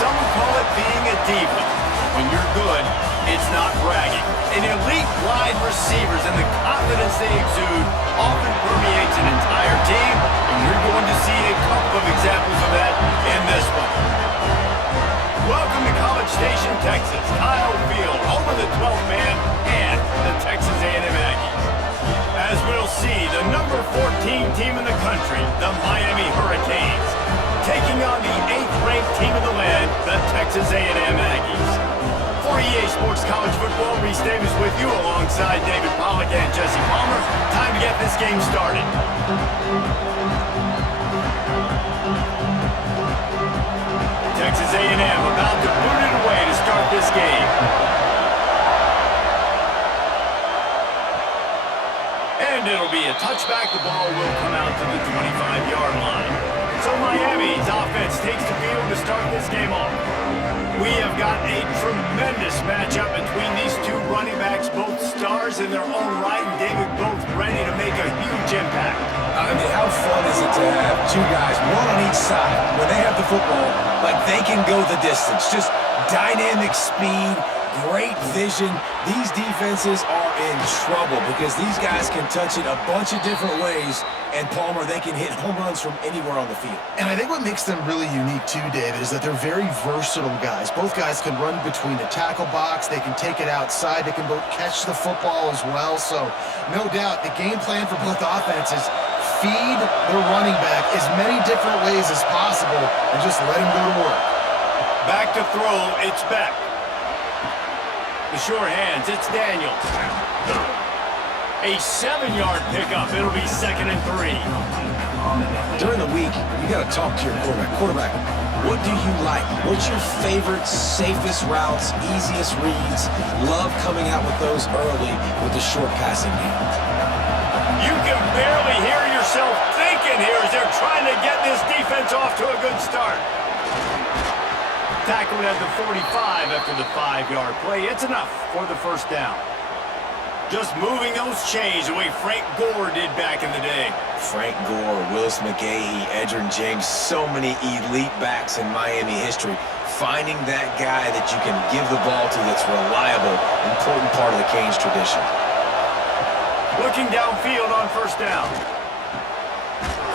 some would call it being a diva. When you're good, it's not bragging. An elite wide receivers and the confidence they exude often permeates an entire team, and you're going to see a couple of examples of that in this one. Welcome to College Station, Texas. Kyle Field, home of the 12th man and the Texas A&M Aggies. As we'll see, the number 14 team in the country, the Miami Hurricanes, taking on the 8th-ranked team in the land, the Texas A&M Aggies. For EA Sports College Football, Reese Davis with you alongside David Pollack and Jesse Palmer. Time to get this game started. Texas A&M about to boot it away to start this game. And it'll be a touchback. The ball will come out to the 25-yard line. So Miami's offense takes the field to start this game off. We have got a tremendous matchup between these two running backs, both stars in their own right, and David, both ready to make a huge impact. I mean, how fun is it to have two guys, one on each side, when they have the football, like they can go the distance. Just dynamic speed, great vision. These defenses are in trouble because these guys can touch it a bunch of different ways, and Palmer, they can hit home runs from anywhere on the field. And I think what makes them really unique too, David, is that they're very versatile guys. Both guys can run between the tackle box, they can take it outside, they can both catch the football as well. So no doubt the game plan for both offenses, feed their running back as many different ways as possible and just let him go to work. Back to throw, it's Beck. The sure hands, it's Daniels. A 7-yard pickup. It'll be 2nd and 3. During the week, you got to talk to your quarterback. Quarterback, what do you like? What's your favorite, safest routes, easiest reads? Love coming out with those early with the short passing game. You can barely hear yourself thinking here as they're trying to get this defense off to a good start. Tackled at the 45 after the 5-yard play. It's enough for the first down. Just moving those chains the way Frank Gore did back in the day. Frank Gore, Willis McGahee, Edgerrin James, so many elite backs in Miami history. Finding that guy that you can give the ball to that's reliable, important part of the Canes tradition. Looking downfield on first down.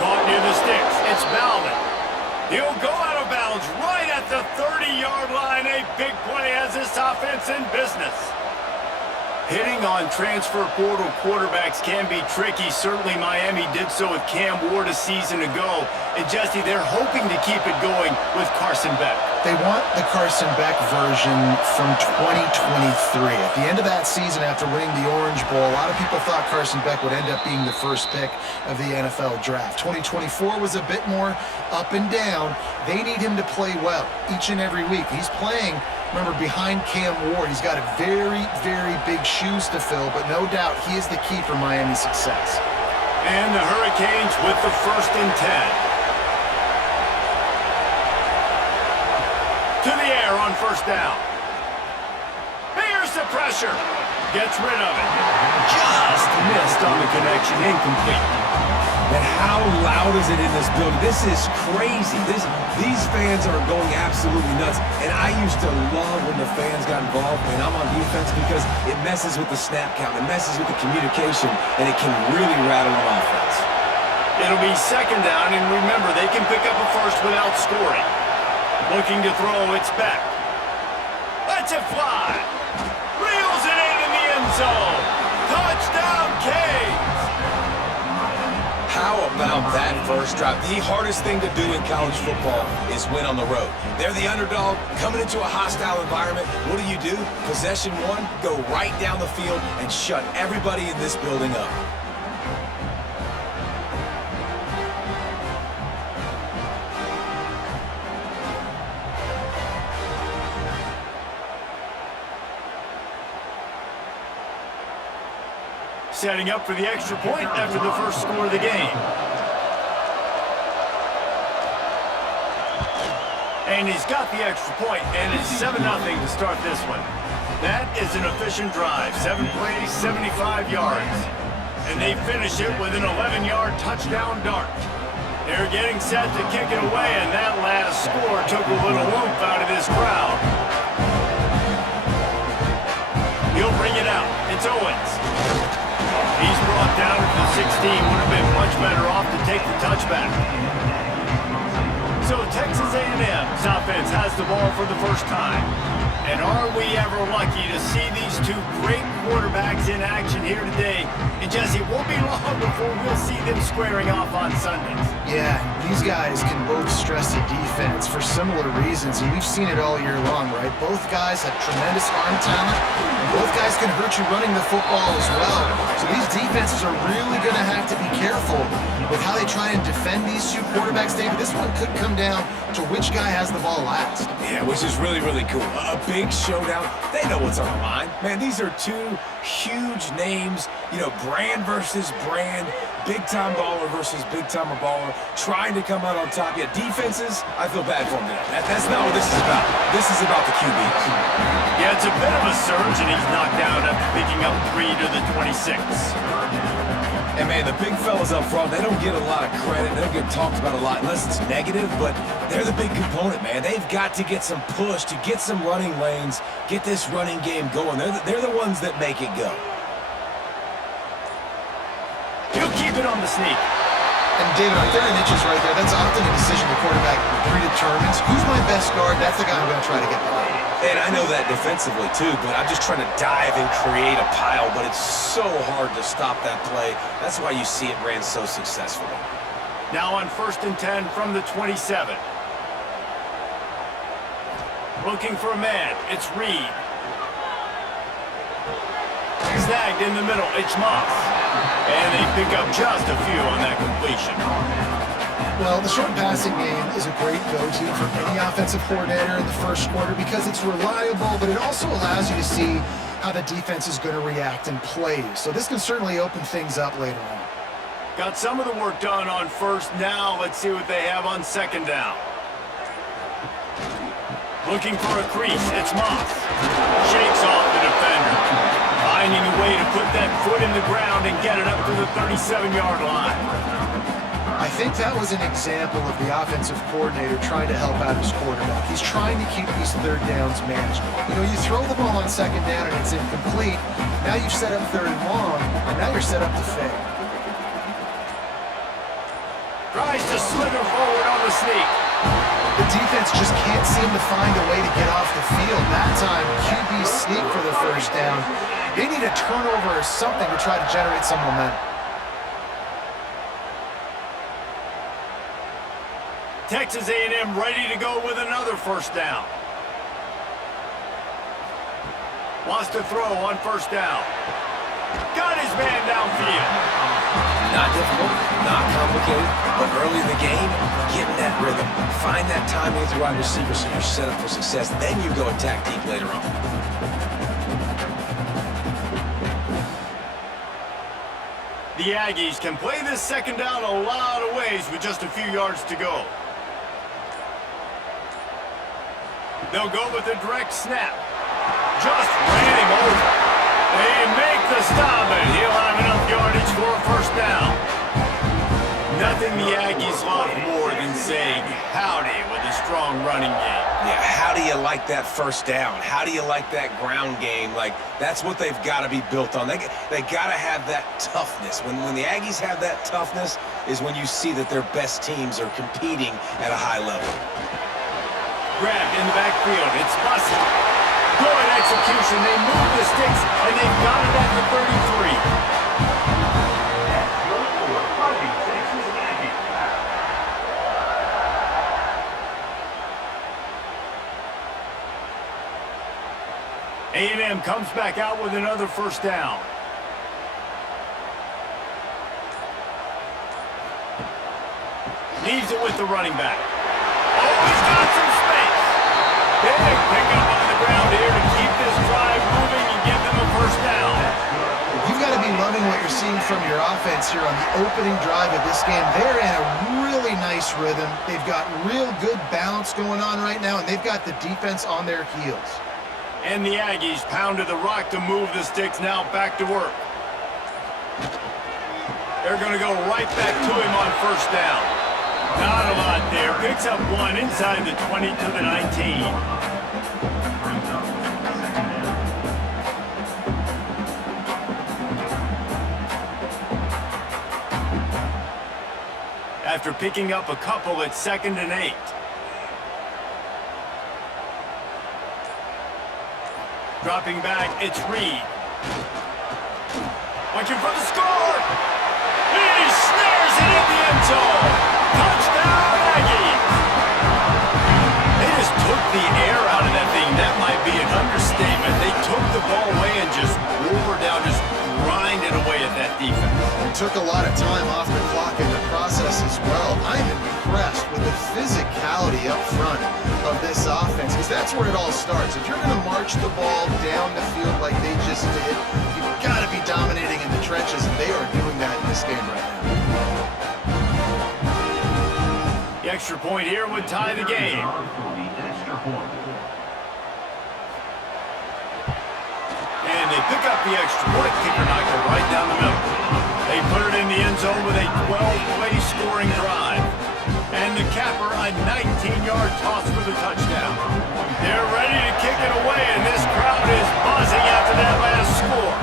Caught near the sticks. It's Bowman. He'll go out of bounds right at the 30-yard line. A big play as this offense in business. Hitting on transfer portal quarterbacks can be tricky. Certainly Miami did so with Cam Ward a season ago. And Jesse, they're hoping to keep it going with Carson Beck. They want the Carson Beck version from 2023. At the end of that season, after winning the Orange Bowl, a lot of people thought Carson Beck would end up being the first pick of the NFL draft. 2024 was a bit more up and down. They need him to play well each and every week. He's playing, remember, behind Cam Ward. He's got a very, very big shoes to fill, but no doubt he is the key for Miami's success. And the Hurricanes with the 1st and 10. To the air on first down. Here's the pressure. Gets rid of it. Just missed on the connection. Incomplete. And how loud is it in this building? This is crazy. These fans are going absolutely nuts. And I used to love when the fans got involved when I'm on defense because it messes with the snap count. It messes with the communication, and it can really rattle an offense. It'll be 2nd down, and remember, they can pick up a first without scoring. Looking to throw, it's Beck. Lets it fly. Reels it in the end zone. Touchdown, Canes. How about that first drive? The hardest thing to do in college football is win on the road. They're the underdog coming into a hostile environment. What do? Possession one, go right down the field and shut everybody in this building up. Setting up for the extra point after the first score of the game. And he's got the extra point, and it's 7-0 to start this one. That is an efficient drive. 7 plays, 75 yards. And they finish it with an 11-yard touchdown dart. They're getting set to kick it away, and that last score took a little oomph out of this crowd. He'll bring it out. It's Owens. He's brought down to the 16. Would have been much better off to take the touchback. So Texas A&M's offense has the ball for the first time. And are we ever lucky to see these two great quarterbacks in action here today? And Jesse, it won't be long before we'll see them squaring off on Sundays. Yeah, these guys can both stress the defense for similar reasons, and we've seen it all year long, right? Both guys have tremendous arm talent, and both guys can hurt you running the football as well. So these defenses are really going to have to be careful with how they try and defend these two quarterbacks, David. This one could come down to which guy has the ball last. Yeah, which is really, really cool. A big showdown. They know what's on the line. Man, these are two huge names, you know, brand versus brand, big-time baller versus big-time baller, trying to come out on top. Yeah, defenses, I feel bad for them today. That's not what this is about. This is about the QBs. Yeah, it's a bit of a surge, and he's knocked down after picking up 3 to the 26. And man, the big fellas up front, they don't get a lot of credit. They don't get talked about a lot unless it's negative, but they're the big component, man. They've got to get some push, to get some running lanes, get this running game going. They're the ones that make it go. He'll keep it on the sneak. And David, on 3rd and inches right there, that's often a decision the quarterback predetermines. Who's my best guard? That's the guy I'm going to try to get behind. And I know that defensively too, but I'm just trying to dive and create a pile, but it's so hard to stop that play. That's why you see it ran so successfully. Now on 1st and 10 from the 27. Looking for a man. It's Reed. Snagged in the middle. It's Moss. And they pick up just a few on that completion. Well, the short passing game is a great go-to for any offensive coordinator in the first quarter because it's reliable, but it also allows you to see how the defense is going to react and play. So this can certainly open things up later on. Got some of the work done on 1st. Now let's see what they have on 2nd down. Looking for a crease. It's Moss. Shakes off the defender. Finding a way to put that foot in the ground and get it up to the 37-yard line. I think that was an example of the offensive coordinator trying to help out his quarterback. He's trying to keep these 3rd downs manageable. You know, you throw the ball on 2nd down and it's incomplete. Now you've set up 3rd and long, and now you're set up to fail. Tries to slither forward on the sneak. The defense just can't seem to find a way to get off the field. That time, QB sneak for the 1st down. They need a turnover or something to try to generate some momentum. Texas A&M ready to go with another 1st down. Wants to throw on 1st down. Got his man downfield. Not difficult, not complicated, but early in the game, get in that rhythm. Find that timing with your wide receiver so you're set up for success. Then you go attack deep later on. The Aggies can play this 2nd down a lot of ways with just a few yards to go. They'll go with a direct snap. Just ran him over. They make the stop, and he'll have enough yardage for a 1st down. Nothing the Aggies love more than saying howdy with a strong running game. Yeah, how do you like that 1st down? How do you like that ground game? Like, that's what they've got to be built on. They got to have that toughness. When the Aggies have that toughness is when you see that their best teams are competing at a high level. Grabbed in the backfield. It's Bussey. Good execution. They move the sticks, and they've got it at the 33. A&M comes back out with another 1st down. Leaves it with the running back. Oh, he's got some space. Big pickup on the ground here to keep this drive moving and give them a 1st down. You've got to be loving what you're seeing from your offense here on the opening drive of this game. They're in a really nice rhythm. They've got real good balance going on right now, and they've got the defense on their heels. And the Aggies pounded the rock to move the sticks, now back to work. They're going to go right back to him on 1st down. Not a lot there. Picks up one inside the 20 to the 19. After picking up a couple, it's 2nd and 8. Dropping back, it's Reed. Watching for the score! He snares it in the end zone! Touchdown, Aggies! They just took the air out of that thing. That might be an understatement. They took the ball away and just wore down, just grinded away at that defense. And took a lot of time off the clock in the process as well. I'm impressed with the physicality up front of this offense, because that's where it all starts. If you're going to march the ball down the field like they just did, you've got to be dominating in the trenches, and they are doing that in this game right now. The extra point here would tie the game. And they pick up the extra point. Kicker knocked it right down the middle. They put it in the end zone with a 12-play scoring drive. And the capper, a 19-yard toss for the touchdown. They're ready to kick it away, and this crowd is buzzing after that last score.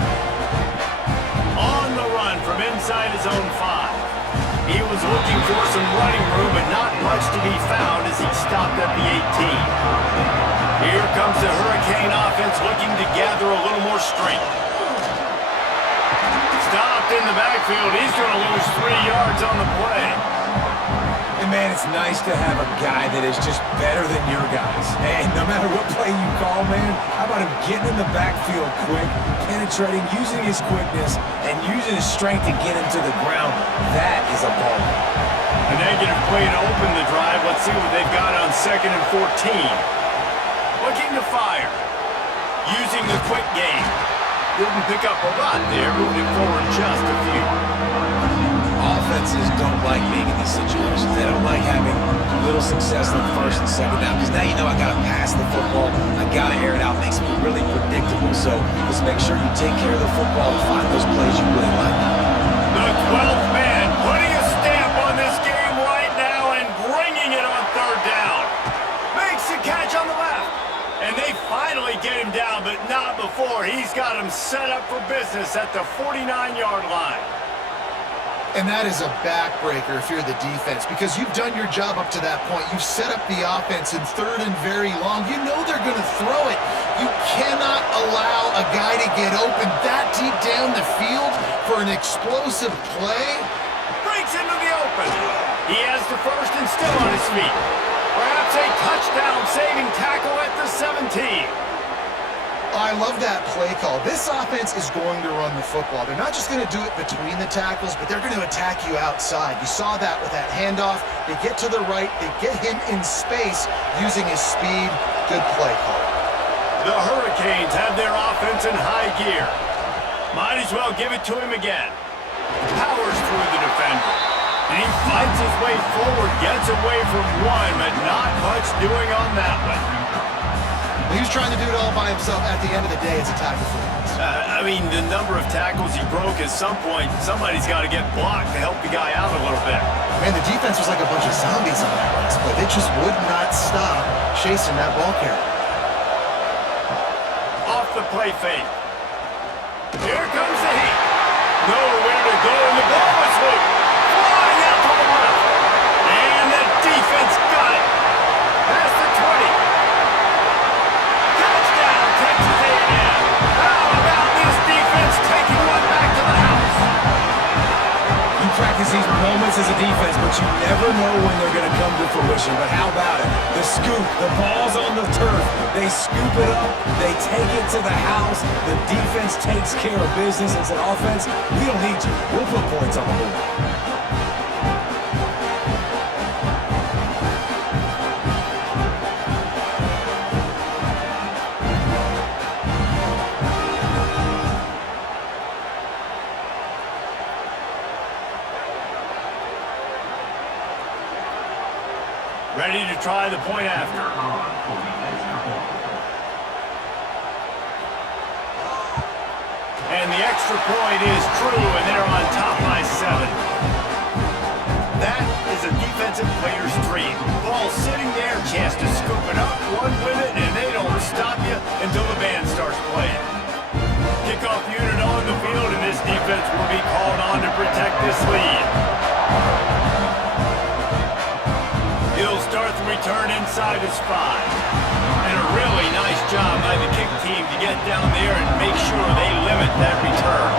On the run from inside his own 5. He was looking for some running room, but not much to be found as he stopped at the 18. Here comes the Hurricane offense looking to gather a little more strength. Stopped in the backfield. He's going to lose 3 yards on the play. And man, it's nice to have a guy that is just better than your guys. And no matter what play you call, man, how about him getting in the backfield quick, penetrating, using his quickness, and using his strength to get him to the ground? That is a ball. A negative play to open the drive. Let's see what they've got on 2nd and 14. Looking to fire. Using the quick game. Didn't pick up a lot there, moving it forward just a few. Offenses don't like being in these situations. They don't like having little success on 1st and 2nd down, because now you know I got to pass the football. I got to air it out. Makes me really predictable. So let's make sure you take care of the football and find those plays you really like. The 12th man putting a stamp on this game right now and bringing it on 3rd down. Makes the catch on the left. And they finally get him down, but not before. He's got him set up for business at the 49-yard line. And that is a backbreaker if you're the defense, because you've done your job up to that point. You've set up the offense in 3rd and very long. You know they're going to throw it. You cannot allow a guy to get open that deep down the field for an explosive play. Breaks into the open. He has the 1st and still on his feet. Perhaps a touchdown-saving tackle at the 17. I love that play call. This offense is going to run the football. They're not just going to do it between the tackles, but they're going to attack you outside. You saw that with that handoff. They get to the right. They get him in space using his speed. Good play call. The Hurricanes have their offense in high gear. Might as well give it to him again. Powers through the defender. And he fights his way forward, gets away from one, but not much doing on that one. He was trying to do it all by himself. At the end of the day, it's a tackle for loss. I mean, the number of tackles he broke, at some point, somebody's got to get blocked to help the guy out a little bit. Man, the defense was like a bunch of zombies on that last play. They just would not stop chasing that ball carrier. Off the play fake. Here comes the heat. Nowhere to go, and the ball is loose. Flying out to the left. And the defense got it. Past the 20. Touchdown, Texas A&M. How about this defense taking one back to the house? You practice these moments as a defense, but you never know when they're going to come to fruition. But how about it? The scoop, the ball's on the turf. They scoop it up. They take it to the house. The defense takes care of business and said, offense, we don't need you. We'll put points on the board. Ready to try the point after. And the extra point is true, and they're on top by 7. That is a defense defensive players stream. Ball sitting there, chance to scoop it up, run with it, and they don't stop you until the band starts playing. Kickoff unit on the field, and this defense will be called on to protect this lead. He'll start the return inside his 5. And a really nice job by the kick team to get down there and make sure they limit that return.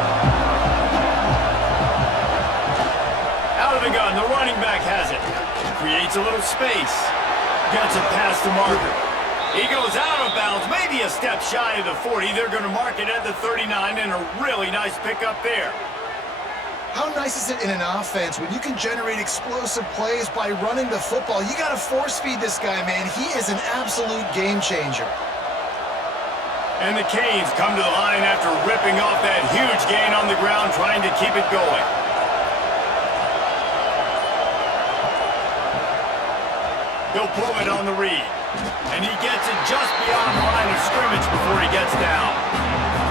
Out of the gun, the running back has it. Creates a little space. Gets it past the marker. He goes out of bounds, maybe a step shy of the 40. They're going to mark it at the 39, and a really nice pickup there. How nice is it in an offense when you can generate explosive plays by running the football? You got to force feed this guy, man. He is an absolute game changer. And the Canes come to the line after ripping off that huge gain on the ground, trying to keep it going. He'll pull it on the read. And he gets it just beyond the line of scrimmage before he gets down.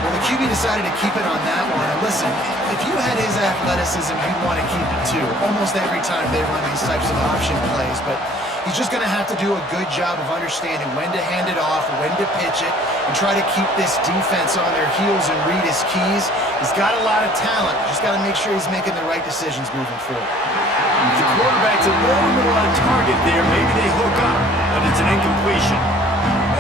Well, the QB decided to keep it on that one. And listen, if you had his athleticism, you'd want to keep it too. Almost every time they run these types of option plays. But he's just going to have to do a good job of understanding when to hand it off, when to pitch it, and try to keep this defense on their heels and read his keys. He's got a lot of talent. Just got to make sure he's making the right decisions moving forward. The quarterback's a little on target there. Maybe they hook up, but it's an incompletion.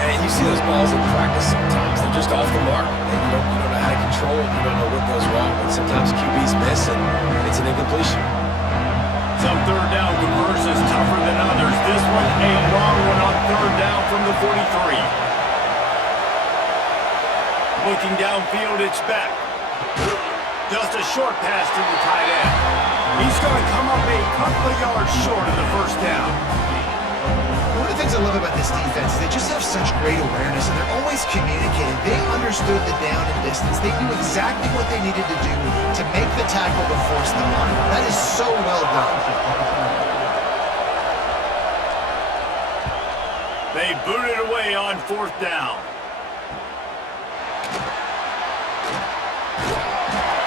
And you see those balls in practice sometimes. They're just off the mark. And you don't know how to control it. You don't know what goes wrong. But sometimes QBs miss, and it's an incompletion. Some third down conversions tougher than others. This one, a long one on third down from the 43. Looking downfield, it's back. Just a short pass to the tight end. He's going to come up a couple of yards short of the first down. One of the things I love about this defense is they just have such great awareness, and they're always communicating. They understood the down and distance. They knew exactly what they needed to do to make the tackle to force the punt. That is so well done. They boot it away on fourth down.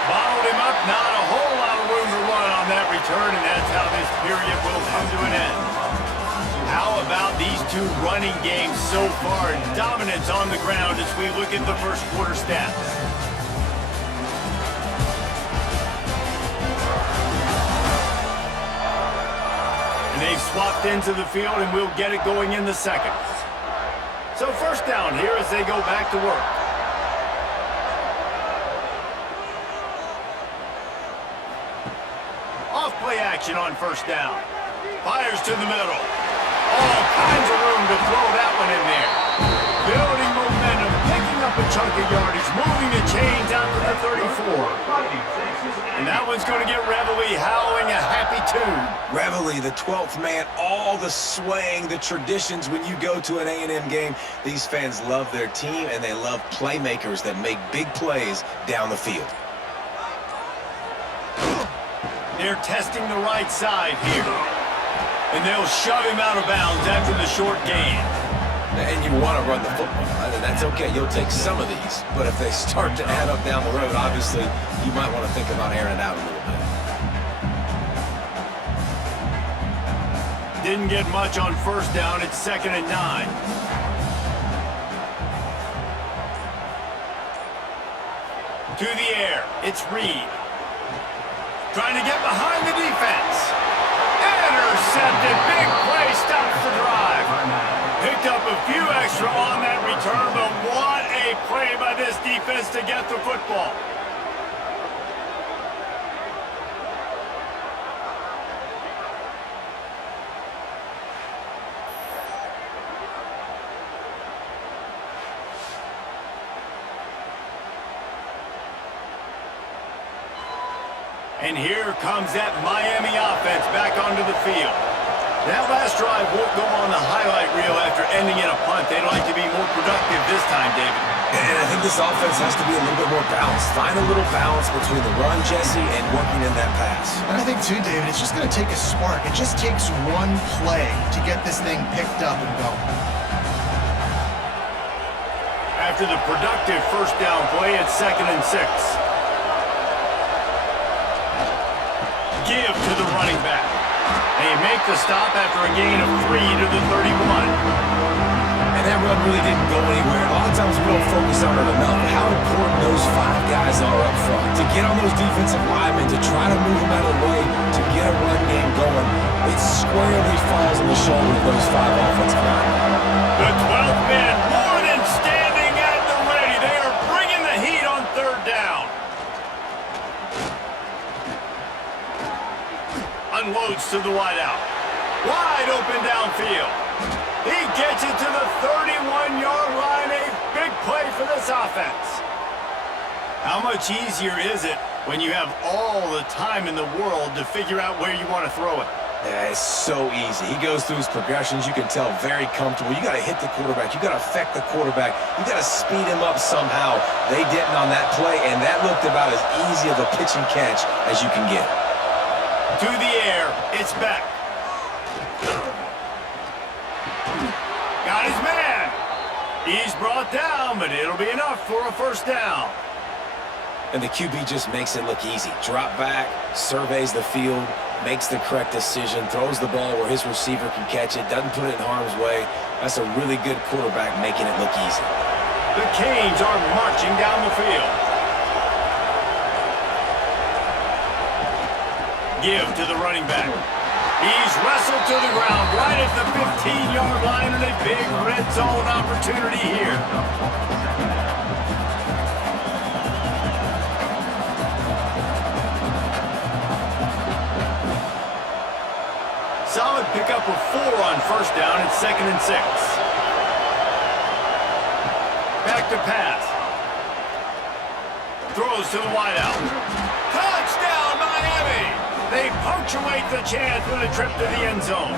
Bottled him up, not a whole lot of room to run on that return, and that's how this period will come to an end. How about these two running games so far? Dominance on the ground as we look at the first quarter stats. And they've swapped into the field, and we'll get it going in the second. So first down here as they go back to work. Off-play action on first down. Fires to the middle. All kinds of room to throw that one in there. Building momentum, picking up a chunk of yardage, moving the chains out to the 34. And that one's going to get Reveille howling a happy tune. Reveille, the 12th man, all the swaying, the traditions when you go to an A&M game. These fans love their team, and they love playmakers that make big plays down the field. They're testing the right side here. And they'll shove him out of bounds after the short gain. And you want to run the football. And that's okay. You'll take some of these. But if they start to add up down the road, obviously, you might want to think about airing it out a little bit. Didn't get much on first down. It's 2nd and 9. To the air. It's Reed. Trying to get behind the defense. Intercepted. Big play. Stops the drive. Picked up a few extra on that return, but what a play by this defense to get the football. And here comes that Miami offense back onto the field. That last drive won't go on the highlight reel after ending in a punt. They'd like to be more productive this time, David. And I think this offense has to be a little bit more balanced. Find a little balance between the run, Jesse, and working in that pass. And I think, too, David, it's just going to take a spark. It just takes one play to get this thing picked up and going. After the productive first down play, it's 2nd and 6. Give to the running back. They make the stop after a gain of 3 to the 31. And that run really didn't go anywhere. A lot of times we don't focus on it enough, how important those 5 guys are up front. To get on those defensive linemen, to try to move them out of the way, to get a run game going, it squarely falls on the shoulder of those 5 offensive linemen. The 12th man more than standing at the ready. They are bringing the heat on 3rd down. Unloads to the wideout. Wide open downfield. He gets it to the 31-yard line. A big play for this offense. How much easier is it when you have all the time in the world to figure out where you want to throw it? Yeah, it's so easy. He goes through his progressions. You can tell very comfortable. You got to hit the quarterback. You got to affect the quarterback. You got to speed him up somehow. They didn't on that play, and that looked about as easy of a pitch and catch as you can get. To the air, it's back. Got his man. He's brought down, but it'll be enough for a 1st down. And the QB just makes it look easy. Drop back, surveys the field, makes the correct decision, throws the ball where his receiver can catch it, doesn't put it in harm's way. That's a really good quarterback making it look easy. The Canes are marching down the field. Give to the running back. He's wrestled to the ground right at the 15-yard line, and a big red zone opportunity here. Solid pickup of 4 on 1st down and 2nd and 6. Back to pass. Throws to the wideout. Touchdown, Miami! They punctuate the chance with a trip to the end zone.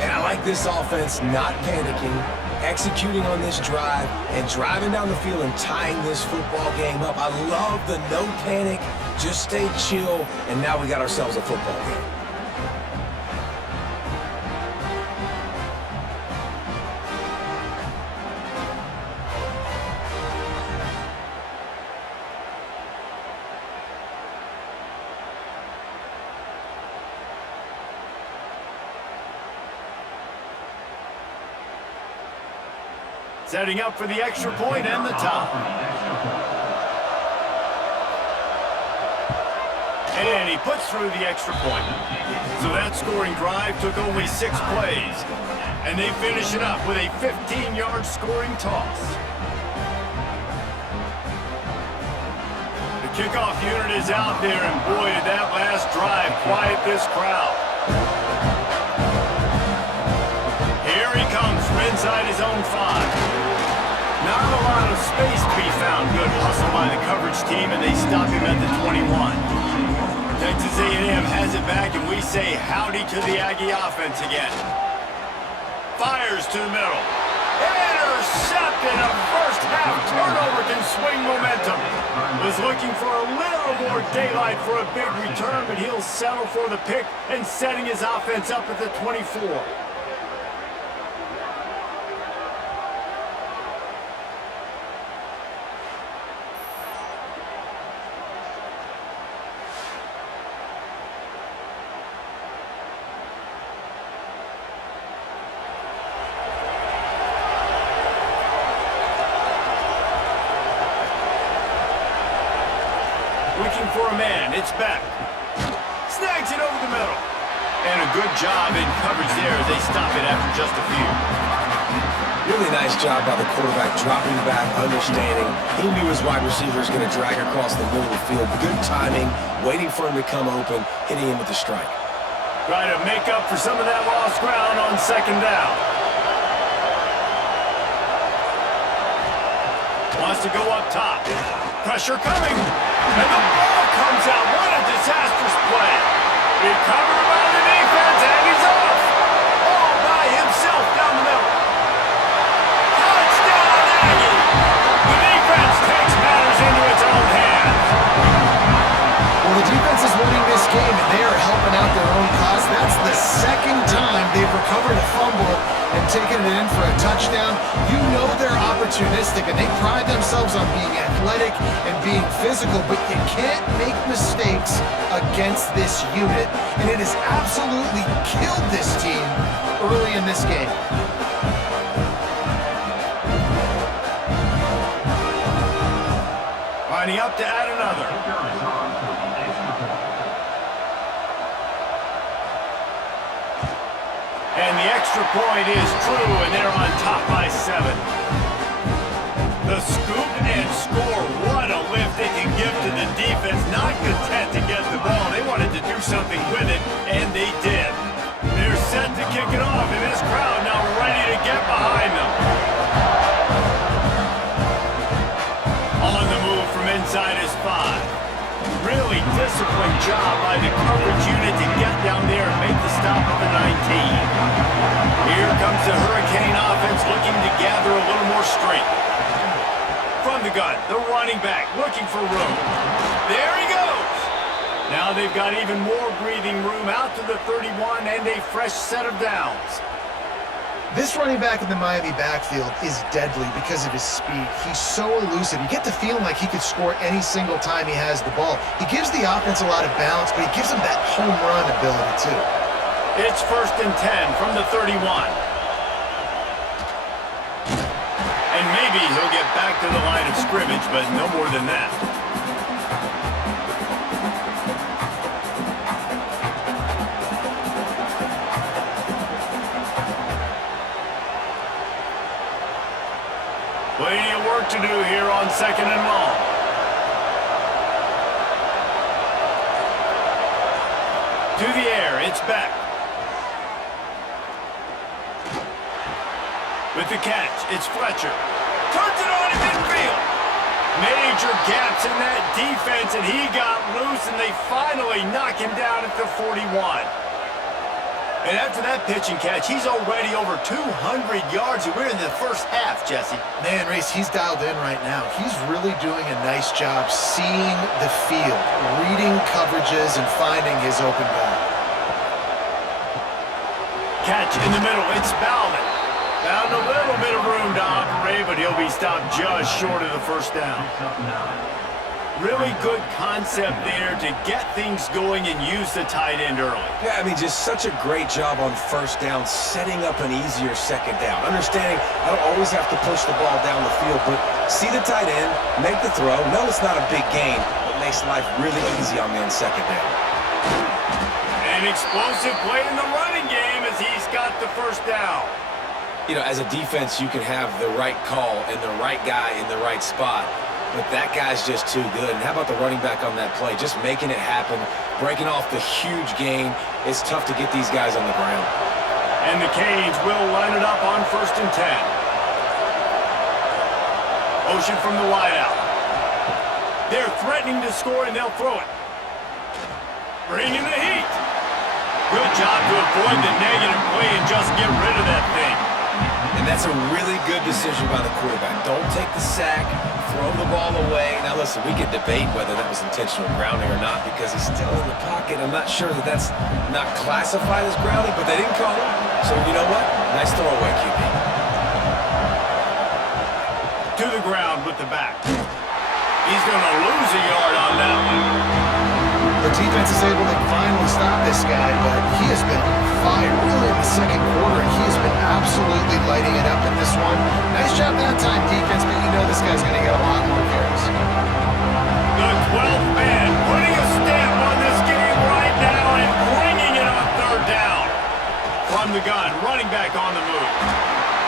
And I like this offense not panicking, executing on this drive, and driving down the field and tying this football game up. I love the no panic, just stay chill, and now we got ourselves a football game. Setting up for the extra point and the top. And he puts through the extra point. So that scoring drive took only 6 plays. And they finish it up with a 15-yard scoring toss. The kickoff unit is out there, and boy, did that last drive quiet this crowd. Here he comes from inside his own 5. Not a lot of space to be found. Good hustle by the coverage team, and they stop him at the 21. Texas A&M has it back, and we say howdy to the Aggie offense again. Fires to the middle. Intercepted. A first-half turnover can swing momentum. Was looking for a little more daylight for a big return, but he'll settle for the pick and setting his offense up at the 24. Looking for a man, it's back. Snags it over the middle. And a good job in coverage there as they stop it after just a few. Really nice job by the quarterback, dropping back, understanding. He knew his wide receiver was going to drag across the middle of the field. Good timing, waiting for him to come open, hitting him with the strike. Trying to make up for some of that lost ground on 2nd down. Wants to go up top. Pressure coming. And the ball comes out. What a disastrous play. Recovered by the defense, and he's off. All by himself down the middle. Touchdown, Aggie. The defense takes matters into its own hands. Well, the defense is winning this game, and they are helping out their own cause. That's the 2nd time they've recovered a fumble and taken it in for a touchdown. You know they're opportunistic. athletic, and they pride themselves on being athletic and being physical, but you can't make mistakes against this unit, and it has absolutely killed this team early in this game. Lining up to add another. And the extra point is true, and they're on top by 7. The scoop and score. What a lift they can give to the defense. Not content to get the ball. They wanted to do something with it, and they did. They're set to kick it off, and this crowd now ready to get behind them. On the move from inside his 5. Really disciplined job by the coverage unit to get down there and make the stop at the 19. Here comes the Hurricane offense looking to gather a little more strength. From the gun, the running back looking for room. There he goes! Now they've got even more breathing room out to the 31 and a fresh set of downs. This running back in the Miami backfield is deadly because of his speed. He's so elusive. You get the feeling like he could score any single time he has the ball. He gives the offense a lot of balance, but he gives them that home run ability too. It's 1st and 10 from the 31. And maybe he'll get back to the line of scrimmage, but no more than that. Plenty of work to do here on 2nd and long. To the air, it's back. With the catch, it's Fletcher. Turns it on in midfield. Major gaps in that defense, and he got loose, and they finally knock him down at the 41. And after that pitch and catch, he's already over 200 yards, and we're in the first half, Jesse. Man, Reese, he's dialed in right now. He's really doing a nice job seeing the field, reading coverages, and finding his open guy. Catch in the middle, it's Bowman. Found a little bit of room to operate, but he'll be stopped just short of the first down. Really good concept there to get things going and use the tight end early. Yeah, I mean, just such a great job on 1st down, setting up an easier 2nd down. Understanding I don't always have to push the ball down the field, but see the tight end, make the throw. No, it's not a big gain, but makes life really easy on me on 2nd down. An explosive play in the running game as he's got the first down. You know, as a defense, you can have the right call and the right guy in the right spot. But that guy's just too good. And how about the running back on that play? Just making it happen, breaking off the huge gain. It's tough to get these guys on the ground. And the Canes will line it up on 1st and 10. Motion from the wideout. They're threatening to score, and they'll throw it. Bring in the heat. Good job to avoid the negative play and just get rid of that thing. And that's a really good decision by the quarterback. Don't take the sack, throw the ball away. Now listen, we could debate whether that was intentional grounding or not because he's still in the pocket. I'm not sure that that's not classified as grounding, but they didn't call it. So you know what? Nice throwaway, QB. To the ground with the back. He's going to lose a yard on that one. The defense is able to finally stop this guy, but he has been on fire really in the 2nd quarter, and he has been absolutely lighting it up in this one. Nice job that time, defense, but you know this guy's going to get a lot more carries. The 12th man putting a stamp on this game right now and bringing it on 3rd down. From the gun, running back on the move.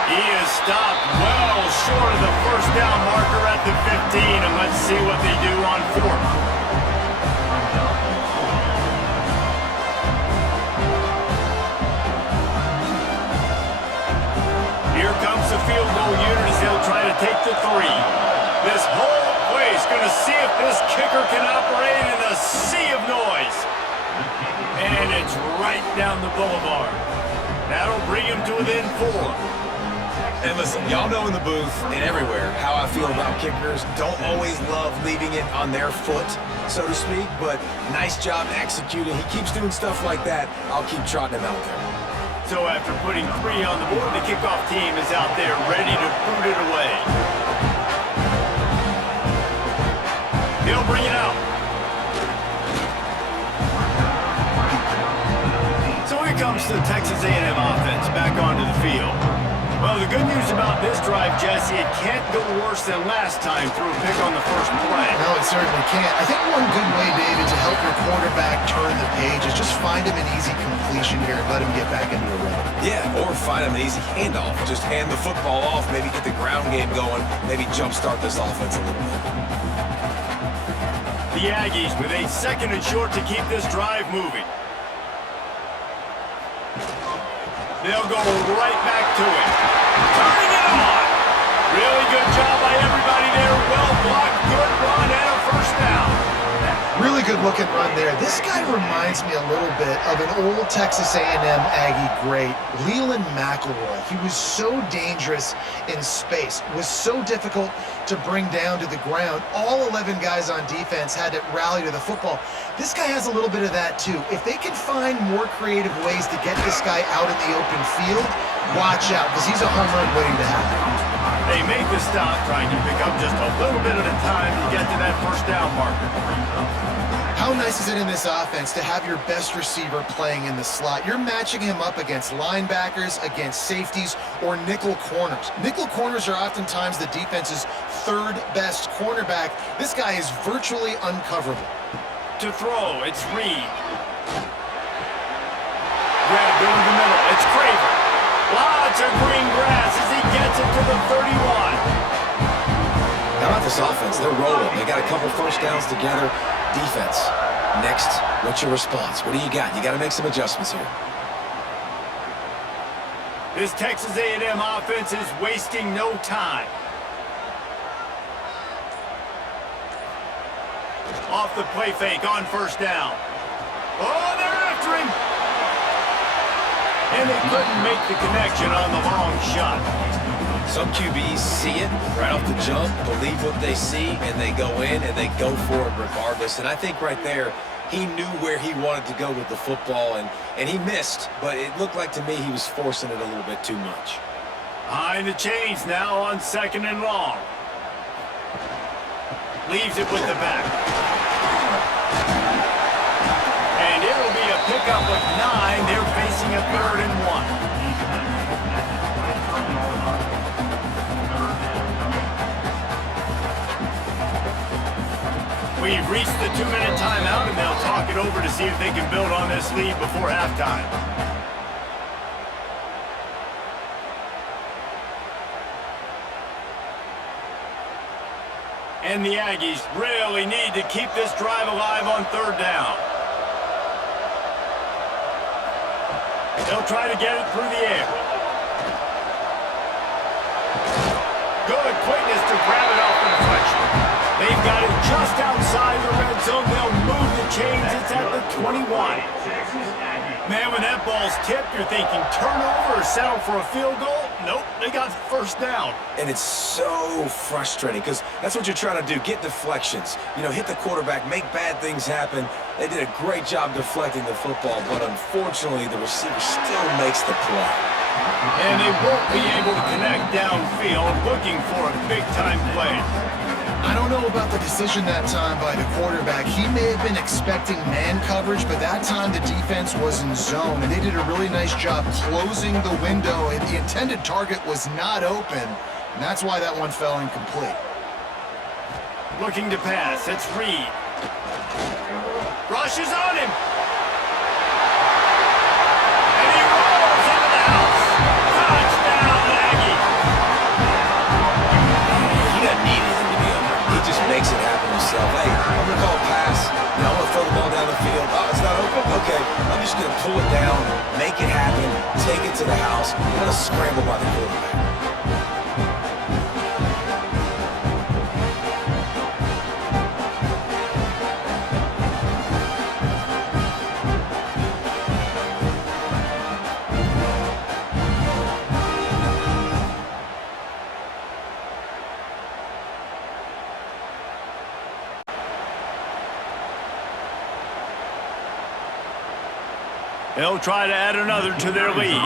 He is stopped well short of the first down marker at the 15, and let's see what they do on 4th. Here comes the field goal unit as they'll try to take the 3. This whole place going to see if this kicker can operate in a sea of noise. And it's right down the boulevard. That'll bring him to within 4. And listen, y'all know in the booth and everywhere how I feel about kickers. Don't always love leaving it on their foot, so to speak, but nice job executing. He keeps doing stuff like that. I'll keep trotting him out there. So after putting 3 on the board, the kickoff team is out there ready to boot it away. He'll bring it out. So here comes the Texas A&M offense back onto the field. Well, the good news about this drive, Jesse, it can't go worse than last time through a pick on the first play. No, it certainly can't. I think one good way, David, to help your quarterback turn the page is just find him an easy completion here and let him get back into a rhythm. Yeah, or find him an easy handoff. Just hand the football off, maybe get the ground game going, maybe jumpstart this offense a little bit. The Aggies with a 2nd and short to keep this drive moving. They'll go right back to it. Turning it on. Really good job by everybody there. Well blocked, good run, and a first down. Really good looking run there. This guy reminds me a little bit of an old Texas A&M Aggie great, Leland McElroy. He was so dangerous in space, was so difficult to bring down to the ground. All 11 guys on defense had to rally to the football. This guy has a little bit of that too. If they can find more creative ways to get this guy out in the open field, watch out, because he's a home run waiting to happen. They make the stop, trying to pick up just a little bit at a time to get to that first down marker. How nice is it in this offense to have your best receiver playing in the slot? You're matching him up against linebackers, against safeties, or nickel corners. Nickel corners are oftentimes the defense's 3rd best cornerback. This guy is virtually uncoverable. To throw, it's Reed. Grabbed over the middle, it's Craver. Lots of green grass as he gets it to the 31. How about this offense? They're rolling. They got a couple first downs together. Defense. Next, what's your response? What do you got? You got to make some adjustments here. This Texas A&M offense is wasting no time. Off the play fake on first down. Oh, they're after him. And they couldn't make the connection on the long shot. Some QBs see it right off the jump, believe what they see, and they go in and they go for it regardless. And I think right there, he knew where he wanted to go with the football, and he missed, but it looked like to me he was forcing it a little bit too much. Behind the chains now on 2nd and long. Leaves it with the back. And it'll be a pickup of 9. They're facing a 3rd and 1. We've reached the 2-minute timeout, and they'll talk it over to see if they can build on this lead before halftime. And the Aggies really need to keep this drive alive on 3rd down. They'll try to get it through the air. Good quickness to grab it off the deflection. They've got it just outside the red zone. They'll move the chains. It's at the 21. Man, when that ball's tipped, you're thinking turnover or settle for a field goal. Nope, they got first down. And it's so frustrating because that's what you're trying to do, get deflections. You know, hit the quarterback, make bad things happen. They did a great job deflecting the football, but unfortunately the receiver still makes the play. And they won't be able to connect downfield, looking for a big-time play. I don't know about the decision that time by the quarterback. He may have been expecting man coverage, but that time the defense was in zone, and they did a really nice job closing the window, and the intended target was not open, and that's why that one fell incomplete. Looking to pass, it's Reed. Rushes on him. And he rolls into the house. Touchdown, Aggie. He doesn't need anything to be open. He just makes it happen himself. Hey, I'm going to call a pass. Now I'm going to throw the ball down the field. Oh, it's not open? Okay. I'm just going to pull it down, make it happen, take it to the house. What a scramble by the quarterback. They'll try to add another to their lead.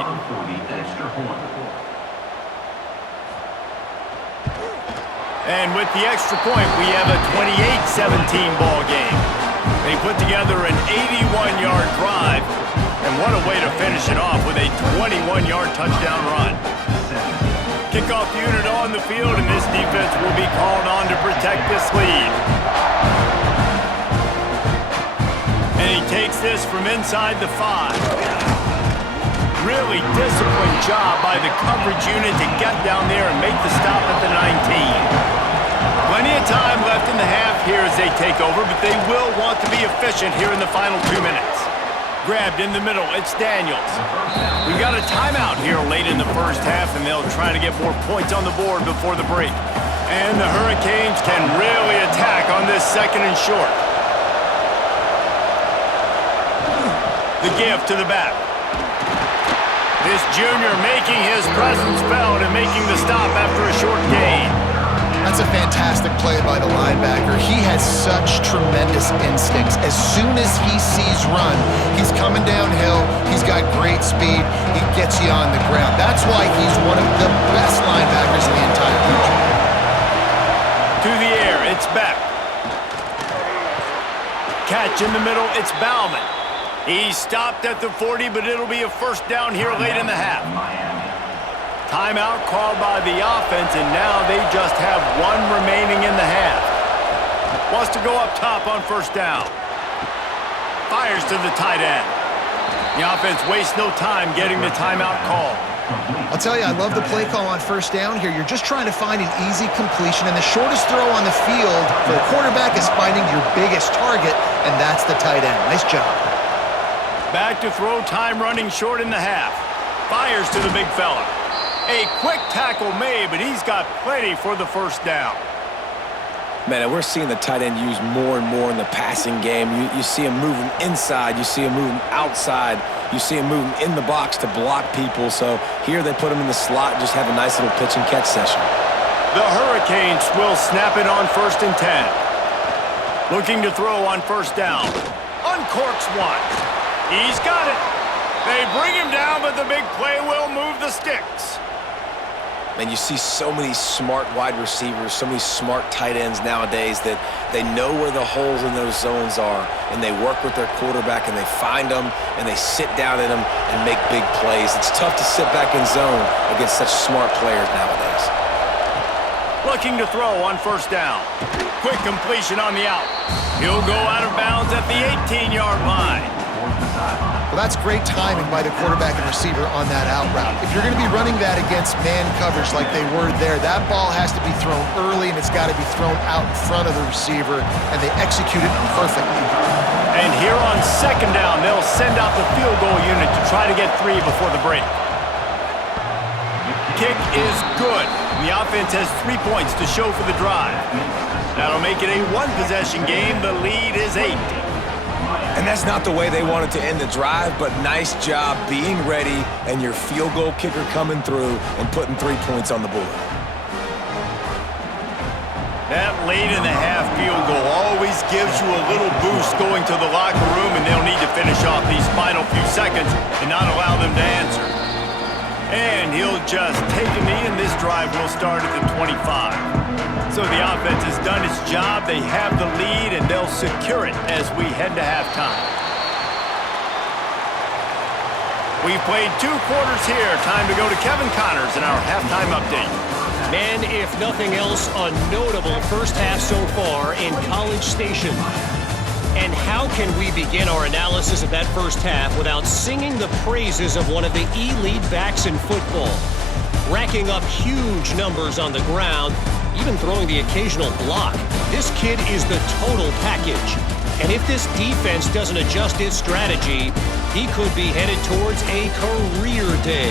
And with the extra point, we have a 28-17 ball game. They put together an 81-yard drive, and what a way to finish it off with a 21-yard touchdown run. Kickoff unit on the field, and this defense will be called on to protect this lead. And he takes this from inside the 5. Really disciplined job by the coverage unit to get down there and make the stop at the 19. Plenty of time left in the half here as they take over, but they will want to be efficient here in the final 2 minutes. Grabbed in the middle, it's Daniels. We've got a timeout here late in the first half, and they'll try to get more points on the board before the break. And the Hurricanes can really attack on this second and short. The give to the back. This junior making his presence felt and making the stop after a short gain. That's a fantastic play by the linebacker. He has such tremendous instincts. As soon as he sees run, he's coming downhill. He's got great speed. He gets you on the ground. That's why he's one of the best linebackers in the entire country. To the air, it's Beck. Catch in the middle, it's Bauman. He stopped at the 40, but it'll be a first down here late in the half. Timeout called by the offense, and now they just have one remaining in the half. Wants to go up top on first down. Fires to the tight end. The offense wastes no time getting the timeout call. I'll tell you, I love the play call on first down here. You're just trying to find an easy completion, and the shortest throw on the field for a quarterback is finding your biggest target, and that's the tight end. Nice job. Back to throw, time running short in the half. Fires to the big fella. A quick tackle made, but he's got plenty for the first down. Man, we're seeing the tight end used more and more in the passing game. You see him moving inside. You see him moving outside. You see him moving in the box to block people. So here they put him in the slot and just have a nice little pitch and catch session. The Hurricanes will snap it on 1st and 10. Looking to throw on first down. Uncorks one. He's got it. They bring him down, but the big play will move the sticks. And you see so many smart wide receivers, so many smart tight ends nowadays that they know where the holes in those zones are, and they work with their quarterback, and they find them, and they sit down in them and make big plays. It's tough to sit back in zone against such smart players nowadays. Looking to throw on first down. Quick completion on the out. He'll go out of bounds at the 18-yard line. Well, that's great timing by the quarterback and receiver on that out route. If you're going to be running that against man coverage like they were there, that ball has to be thrown early, and it's got to be thrown out in front of the receiver, and they execute it perfectly. And here on second down, they'll send out the field goal unit to try to get 3 before the break. Kick is good. The offense has 3 points to show for the drive. That'll make it a one-possession game. The lead is 8. And that's not the way they wanted to end the drive, but nice job being ready and your field goal kicker coming through and putting 3 points on the board. That late in the half field goal always gives you a little boost going to the locker room, and they'll need to finish off these final few seconds and not allow them to answer. And he'll just take a knee, and this drive will start at the 25. So the offense has done its job. They have the lead, and they'll secure it as we head to halftime. We've played 2 quarters here. Time to go to Kevin Connors in our halftime update. Man, if nothing else, a notable first half so far in College Station. And how can we begin our analysis of that first half without singing the praises of one of the elite backs in football? Racking up huge numbers on the ground, even throwing the occasional block. This kid is the total package. And if this defense doesn't adjust its strategy, he could be headed towards a career day.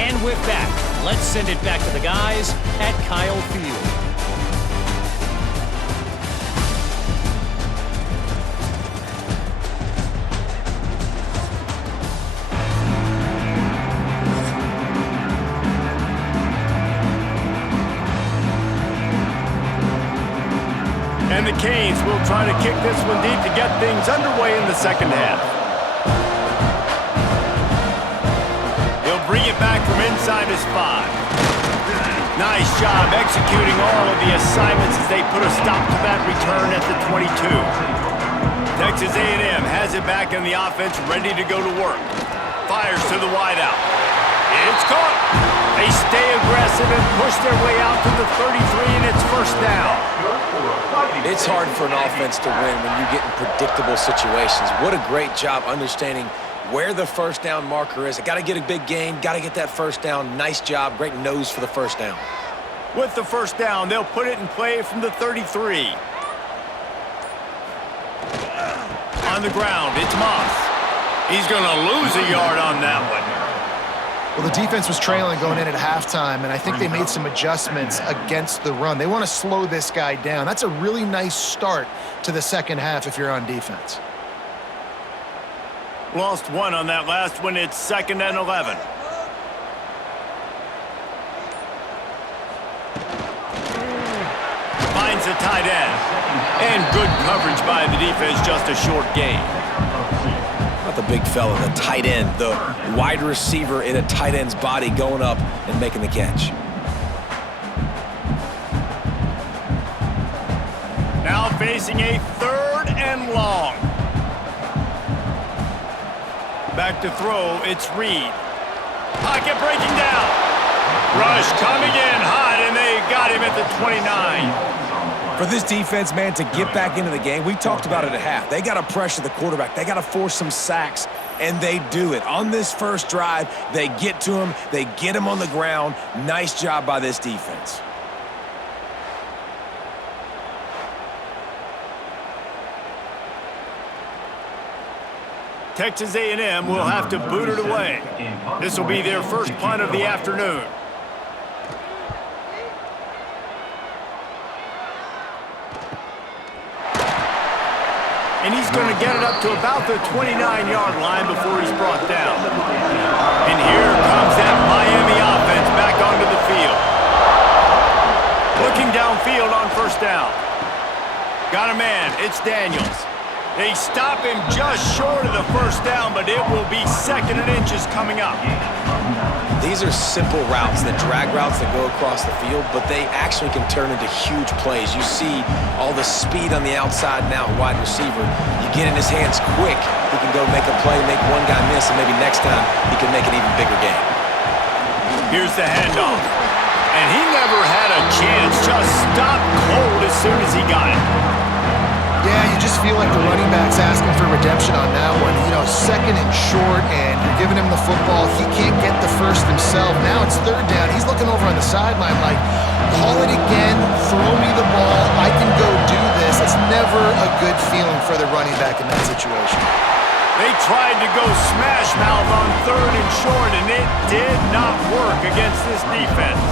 And with that, let's send it back to the guys at Kyle Field. And the Canes will try to kick this one deep to get things underway in the second half. He'll bring it back from inside his 5. Nice job executing all of the assignments as they put a stop to that return at the 22. Texas A&M has it back in the offense, ready to go to work. Fires to the wideout. It's caught. They stay aggressive and push their way out to the 33, and it's first down. It's hard for an offense to win when you get in predictable situations. What a great job understanding where the first down marker is. I got to get a big gain, got to get that first down. Nice job, great nose for the first down. With the first down, they'll put it in play from the 33. On the ground, it's Moss. He's going to lose a yard on that one. Well, the defense was trailing going in at halftime, and I think they made some adjustments against the run. They want to slow this guy down. That's a really nice start to the second half if you're on defense. Lost one on that last one. It's 2nd and 11. Finds a tight end. And good coverage by the defense, just a short gain. Not the big fella, the tight end, the wide receiver in a tight end's body going up and making the catch. Now facing a 3rd and long. Back to throw, it's Reed. Pocket breaking down. Rush coming in hot, and they got him at the 29. For this defense, man, to get back into the game, we talked about it at half. They got to pressure the quarterback. They got to force some sacks, and they do it. On this first drive, they get to him. They get him on the ground. Nice job by this defense. Texas A&M will have to boot it away. This will be their first punt of the afternoon. And he's going to get it up to about the 29-yard line before he's brought down. And here comes that Miami offense back onto the field. Looking downfield on first down. Got a man, it's Daniels. They stop him just short of the first down, but it will be 2nd and inches coming up. These are simple routes, the drag routes that go across the field, but they actually can turn into huge plays. You see all the speed on the outside now, wide receiver. You get in his hands quick, he can go make a play, make one guy miss, and maybe next time he can make an even bigger game. Here's the handoff. And he never had a chance, just stopped cold as soon as he got it. Yeah, you just feel like the running back's asking for redemption on that one. You know, 2nd and short, and you're giving him the football. He can't get the first himself. Now it's 3rd down. He's looking over on the sideline like, call it again, throw me the ball, I can go do this. It's never a good feeling for the running back in that situation. They tried to go smash mouth on 3rd and short, and it did not work against this defense.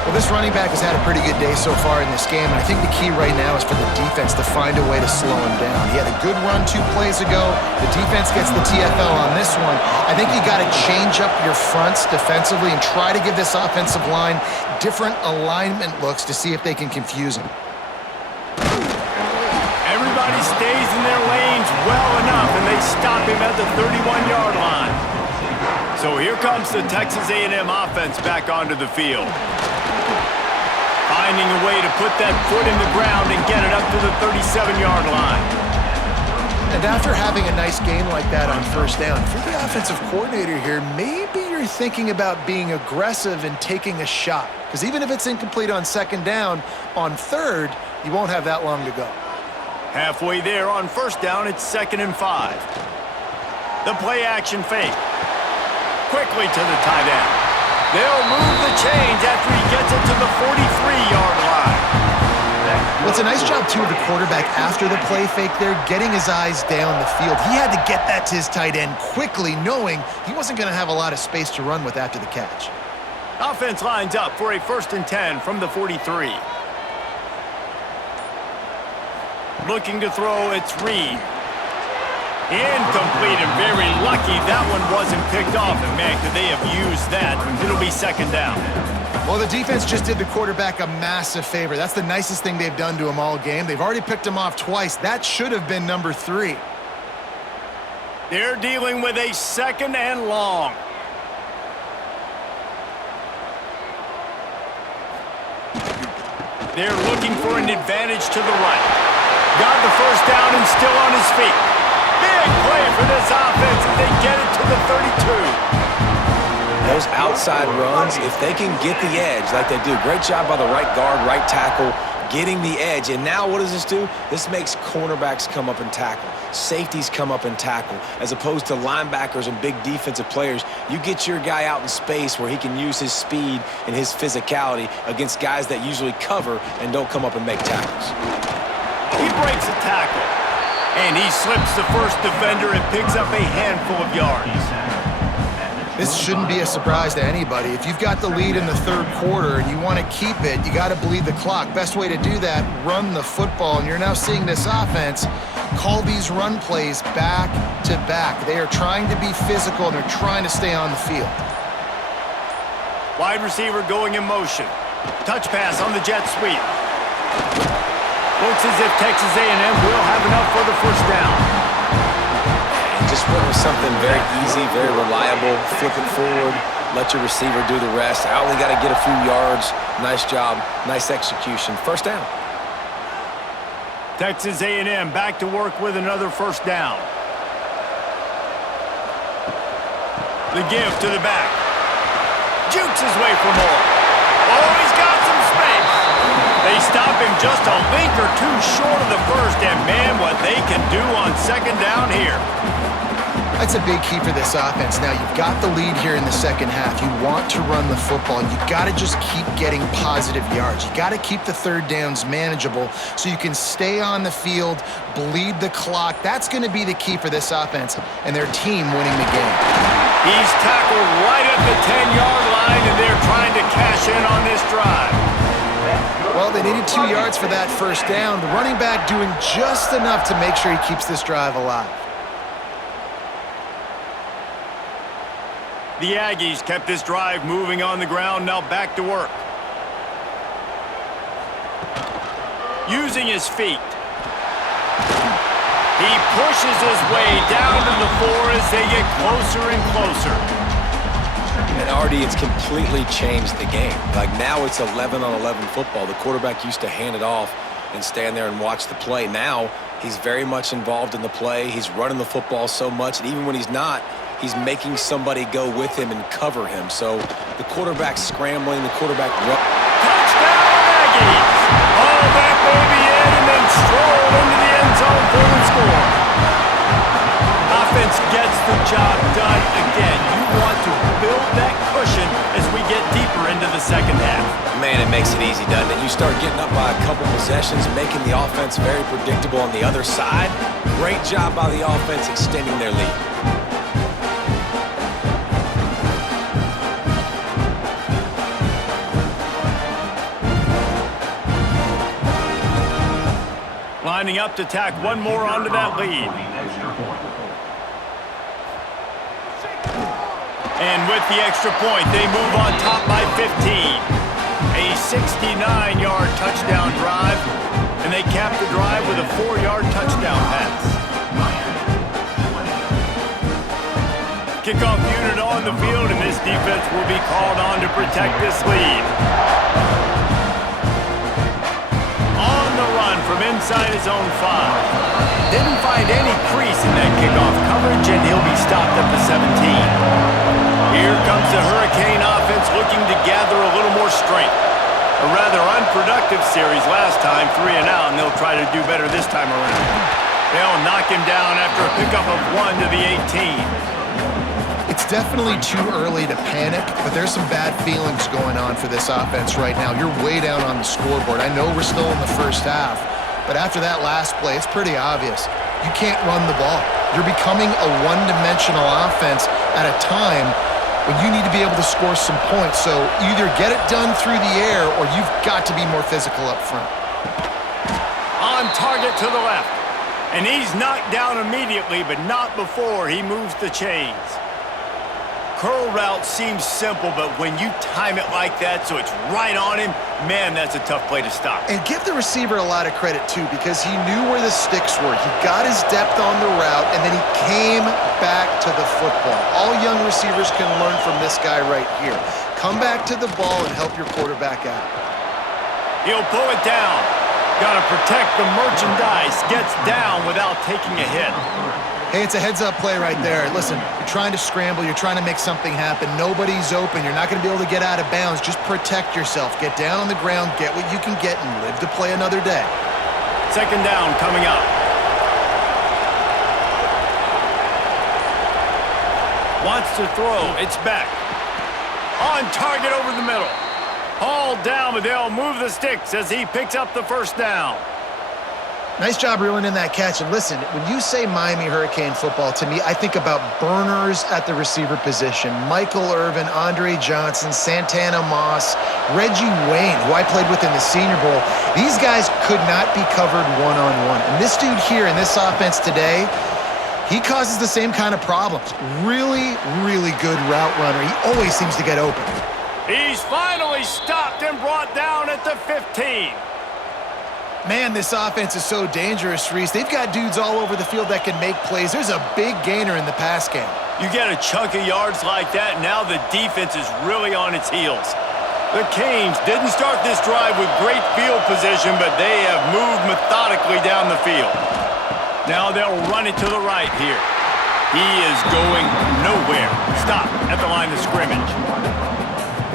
Well, this running back has had a pretty good day so far in this game, and I think the key right now is for the defense to find a way to slow him down. He had a good run 2 plays ago. The defense gets the TFL on this one. I think you got to change up your fronts defensively and try to give this offensive line different alignment looks to see if they can confuse him. Everybody stays in their lanes well enough, and they stop him at the 31-yard line. So here comes the Texas A&M offense back onto the field. Finding a way to put that foot in the ground and get it up to the 37-yard line. And after having a nice game like that on first down, if you're the offensive coordinator here, maybe you're thinking about being aggressive and taking a shot. Because even if it's incomplete on 2nd down, on 3rd, you won't have that long to go. Halfway there on first down, it's 2nd and 5. The play action fake. Quickly to the tight end. They'll move the chains after he gets it to the 43-yard line. Well, it's a nice job, too, of the quarterback after the play fake there, getting his eyes down the field. He had to get that to his tight end quickly, knowing he wasn't going to have a lot of space to run with after the catch. Offense lines up for a 1st and 10 from the 43. Looking to throw, it's Reed. Incomplete, and very lucky that one wasn't picked off. And man, could they have used that? It'll be 2nd down. Well, the defense just did the quarterback a massive favor. That's the nicest thing they've done to him all game. They've already picked him off twice. That should have been number 3. They're dealing with a 2nd and long. They're looking for an advantage to the right. Got the first down and still on his feet. Big play for this offense as they get it to the 32. Those outside runs, if they can get the edge like they do, great job by the right guard, right tackle, getting the edge. And now what does this do? This makes cornerbacks come up and tackle. Safeties come up and tackle. As opposed to linebackers and big defensive players, you get your guy out in space where he can use his speed and his physicality against guys that usually cover and don't come up and make tackles. He breaks a tackle, and he slips the first defender and picks up a handful of yards. This shouldn't be a surprise to anybody. If you've got the lead in the third quarter and you want to keep it, you got to bleed the clock. Best way to do that, run the football. And you're now seeing this offense call these run plays back to back. They are trying to be physical, and they're trying to stay on the field. Wide receiver going in motion. Touch pass on the jet sweep. Looks as if Texas A&M will have enough for the first down. Just went with something very easy, very reliable. Flip it forward, let your receiver do the rest. I only got to get a few yards. Nice job, nice execution. First down. Texas A&M back to work with another first down. The give to the back. Jukes his way for more. Oh, he's got some space. They stop him just a link or two short of the first, and man, what they can do on second down here. That's a big key for this offense. Now, you've got the lead here in the second half. You want to run the football, and you've got to just keep getting positive yards. You got to keep the third downs manageable so you can stay on the field, bleed the clock. That's going to be the key for this offense and their team winning the game. He's tackled right at the 10-yard line, and they're trying to cash in on this drive. Well, they needed 2 yards for that first down. The running back doing just enough to make sure he keeps this drive alive. The Aggies kept this drive moving on the ground, now back to work. Using his feet. He pushes his way down to the 4 as they get closer and closer. And already it's completely changed the game. Like now it's 11-on-11 football. The quarterback used to hand it off and stand there and watch the play. Now he's very much involved in the play. He's running the football so much, and even when he's not, he's making somebody go with him and cover him. So the quarterback's scrambling, the quarterback run. Touchdown, Aggies! Haul that baby in and then stroll into the end zone for the score. Offense gets the job done again. You want to build that cushion as we get deeper into the second half. Man, it makes it easy, doesn't it? You start getting up by a couple possessions, making the offense very predictable on the other side. Great job by the offense extending their lead. Lining up to tack one more onto that lead. And with the extra point, they move on top by 15. A 69-yard touchdown drive, and they cap the drive with a 4-yard touchdown pass. Kickoff unit on the field, and this defense will be called on to protect this lead. On the run from inside his own 5. Didn't find any crease in that kickoff coverage, and he'll be stopped at the 17. Here comes the Hurricane offense looking to gather a little more strength. A rather unproductive series last time, 3 and out, and they'll try to do better this time around. They'll knock him down after a pickup of 1 to the 18. It's definitely too early to panic, but there's some bad feelings going on for this offense right now. You're way down on the scoreboard. I know we're still in the first half, but after that last play, it's pretty obvious. You can't run the ball. You're becoming a one-dimensional offense at a time when you need to be able to score some points. So either get it done through the air or you've got to be more physical up front. On target to the left. And he's knocked down immediately, but not before he moves the chains. Curl route seems simple, but when you time it like that so it's right on him, man, that's a tough play to stop. And give the receiver a lot of credit, too, because he knew where the sticks were. He got his depth on the route, and then he came back to the football. All young receivers can learn from this guy right here. Come back to the ball and help your quarterback out. He'll pull it down. Got to protect the merchandise. Gets down without taking a hit. Hey, it's a heads-up play right there. Listen, you're trying to scramble. You're trying to make something happen. Nobody's open. You're not going to be able to get out of bounds. Just protect yourself. Get down on the ground, get what you can get, and live to play another day. Second down coming up. Wants to throw. It's back. On target over the middle. Hauled down, but they'll move the sticks as he picks up the first down. Nice job reeling in that catch. And listen, when you say Miami Hurricane football, to me, I think about burners at the receiver position. Michael Irvin, Andre Johnson, Santana Moss, Reggie Wayne, who I played with in the Senior Bowl. These guys could not be covered one-on-one. And this dude here in this offense today, he causes the same kind of problems. Really, really good route runner. He always seems to get open. He's finally stopped and brought down at the 15. Man, this offense is so dangerous, Reese. They've got dudes all over the field that can make plays. There's a big gainer in the pass game. You get a chunk of yards like that, now the defense is really on its heels. The Canes didn't start this drive with great field position, but they have moved methodically down the field. Now they'll run it to the right here. He is going nowhere. Stop at the line of scrimmage.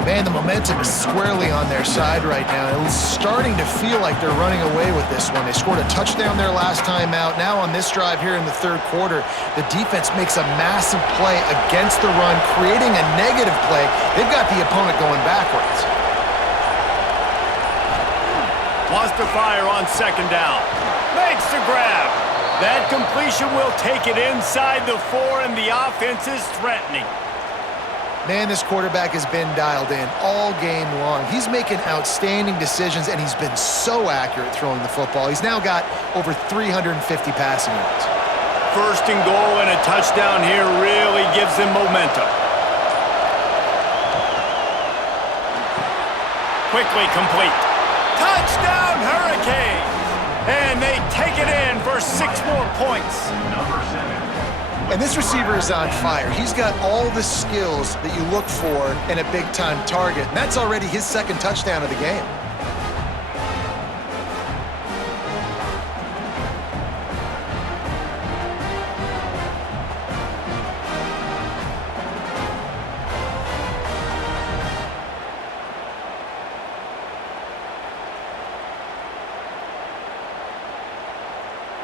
Man, the momentum is squarely on their side right now. It's starting to feel like they're running away with this one. They scored a touchdown their last time out. Now on this drive here in the third quarter, the defense makes a massive play against the run, creating a negative play. They've got the opponent going backwards. Wants to fire on second down. Makes the grab. That completion will take it inside the 4, and the offense is threatening. Man, this quarterback has been dialed in all game long. He's making outstanding decisions, and he's been so accurate throwing the football. He's now got over 350 passing yards. First and goal and a touchdown here really gives them momentum. Quickly complete. Touchdown, Hurricanes! And they take it in for 6 more points. And this receiver is on fire. He's got all the skills that you look for in a big-time target. And that's already his second touchdown of the game.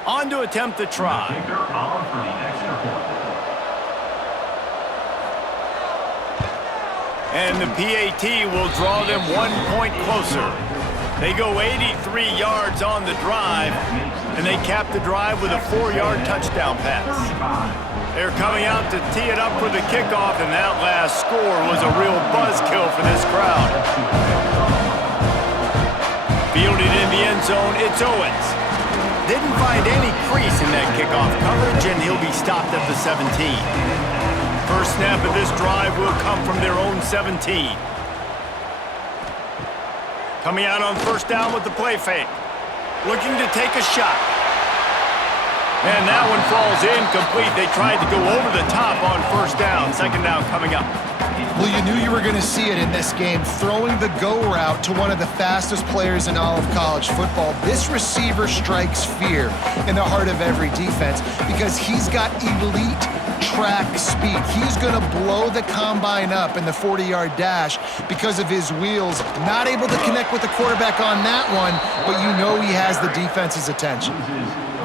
On to attempt the try. And the PAT will draw them 1 point closer. They go 83 yards on the drive, and they cap the drive with a 4-yard touchdown pass. They're coming out to tee it up for the kickoff, and that last score was a real buzzkill for this crowd. Fielded in the end zone, it's Owens. Didn't find any crease in that kickoff coverage, and he'll be stopped at the 17. First snap of this drive will come from their own 17. Coming out on first down with the play fake. Looking to take a shot. And that one falls incomplete. They tried to go over the top on first down. Second down coming up. Well, you knew you were going to see it in this game, throwing the go route to one of the fastest players in all of college football. This receiver strikes fear in the heart of every defense because he's got elite track speed. He's going to blow the combine up in the 40-yard dash because of his wheels. Not able to connect with the quarterback on that one, but you know he has the defense's attention.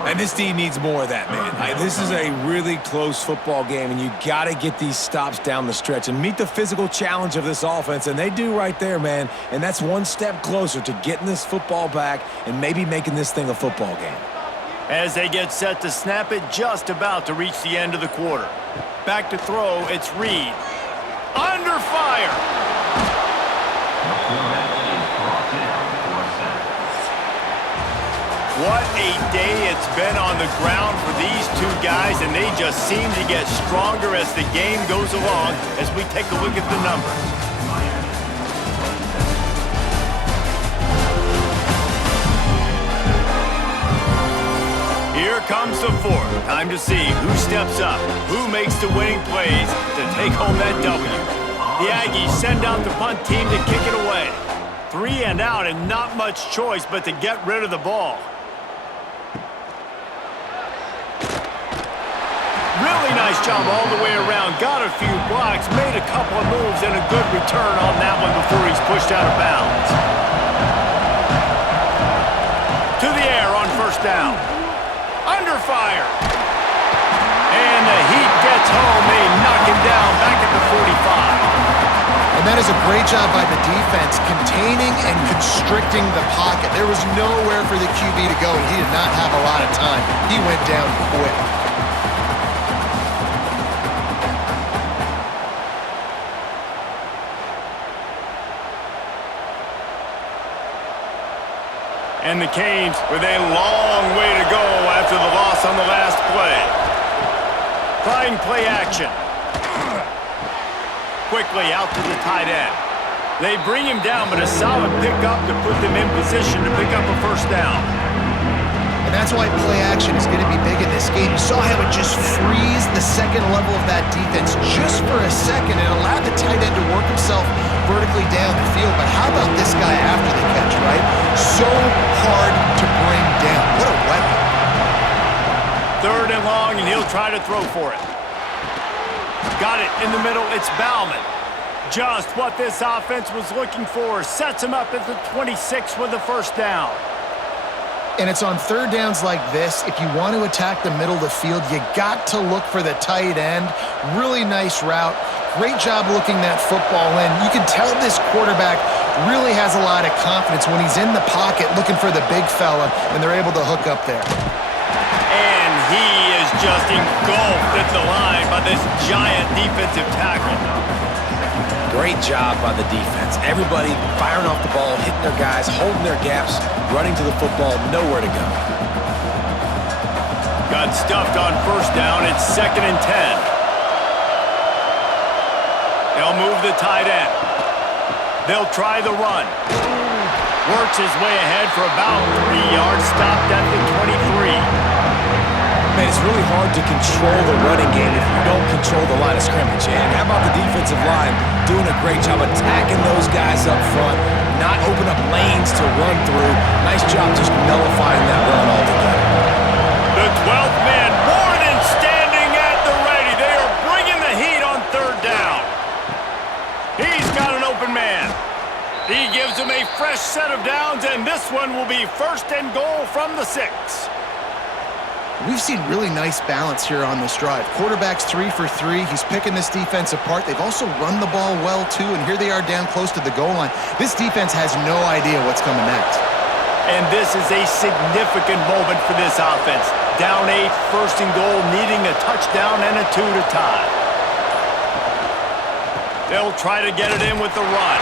And this team needs more of that, man. This is a really close football game, and you got to get these stops down the stretch and meet the physical challenge of this offense, and they do right there, man. And that's one step closer to getting this football back and maybe making this thing a football game. As they get set to snap it, just about to reach the end of the quarter. Back to throw, it's Reed. Under fire! What a day it's been on the ground for these two guys, and they just seem to get stronger as the game goes along as we take a look at the numbers. Here comes the fourth. Time to see who steps up, who makes the winning plays to take home that W. The Aggies send out the punt team to kick it away. 3 and out and not much choice but to get rid of the ball. Really nice job all the way around. Got a few blocks, made a couple of moves, and a good return on that one before he's pushed out of bounds. To the air on first down. Under fire. And the Heat gets home. They knock him down back at the 45. And that is a great job by the defense, containing and constricting the pocket. There was nowhere for the QB to go, and he did not have a lot of time. He went down quick. And the Canes with a long way to go after the loss on the last play. Trying play action. Quickly out to the tight end. They bring him down, but a solid pickup to put them in position to pick up a first down. And that's why play action is going to be big in this game. You saw how it just frees the second level of that defense just for a second and allowed the tight end to work himself vertically down the field. But how about this guy after the catch, right? So hard to bring down. What a weapon. 3rd and long, and he'll try to throw for it. Got it in the middle. It's Bauman. Just what this offense was looking for. Sets him up at the 26 with the first down. And it's on 3rd downs like this. If you want to attack the middle of the field, you got to look for the tight end. Really nice route. Great job looking that football in. You can tell this quarterback really has a lot of confidence when he's in the pocket looking for the big fella, and they're able to hook up there. And he is just engulfed at the line by this giant defensive tackle. Great job by the defense. Everybody firing off the ball, hitting their guys, holding their gaps, running to the football, nowhere to go. Got stuffed on first down. It's 2nd and 10. They'll move the tight end. They'll try the run. Works his way ahead for about 3 yards. Stopped at the 23. Man, it's really hard to control the running game if you don't control the line of scrimmage. And how about the defensive line doing a great job attacking those guys up front, not open up lanes to run through. Nice job just nullifying that run altogether. The 12th man more than standing at the ready. They are bringing the heat on 3rd down. He's got an open man. He gives him a fresh set of downs, and this one will be 1st and goal from the 6. We've seen really nice balance here on this drive. Quarterback's 3 for 3. He's picking this defense apart. They've also run the ball well, too, and here they are down close to the goal line. This defense has no idea what's coming next. And this is a significant moment for this offense. Down 8, 1st and goal, needing a touchdown and a 2 to tie. They'll try to get it in with the run.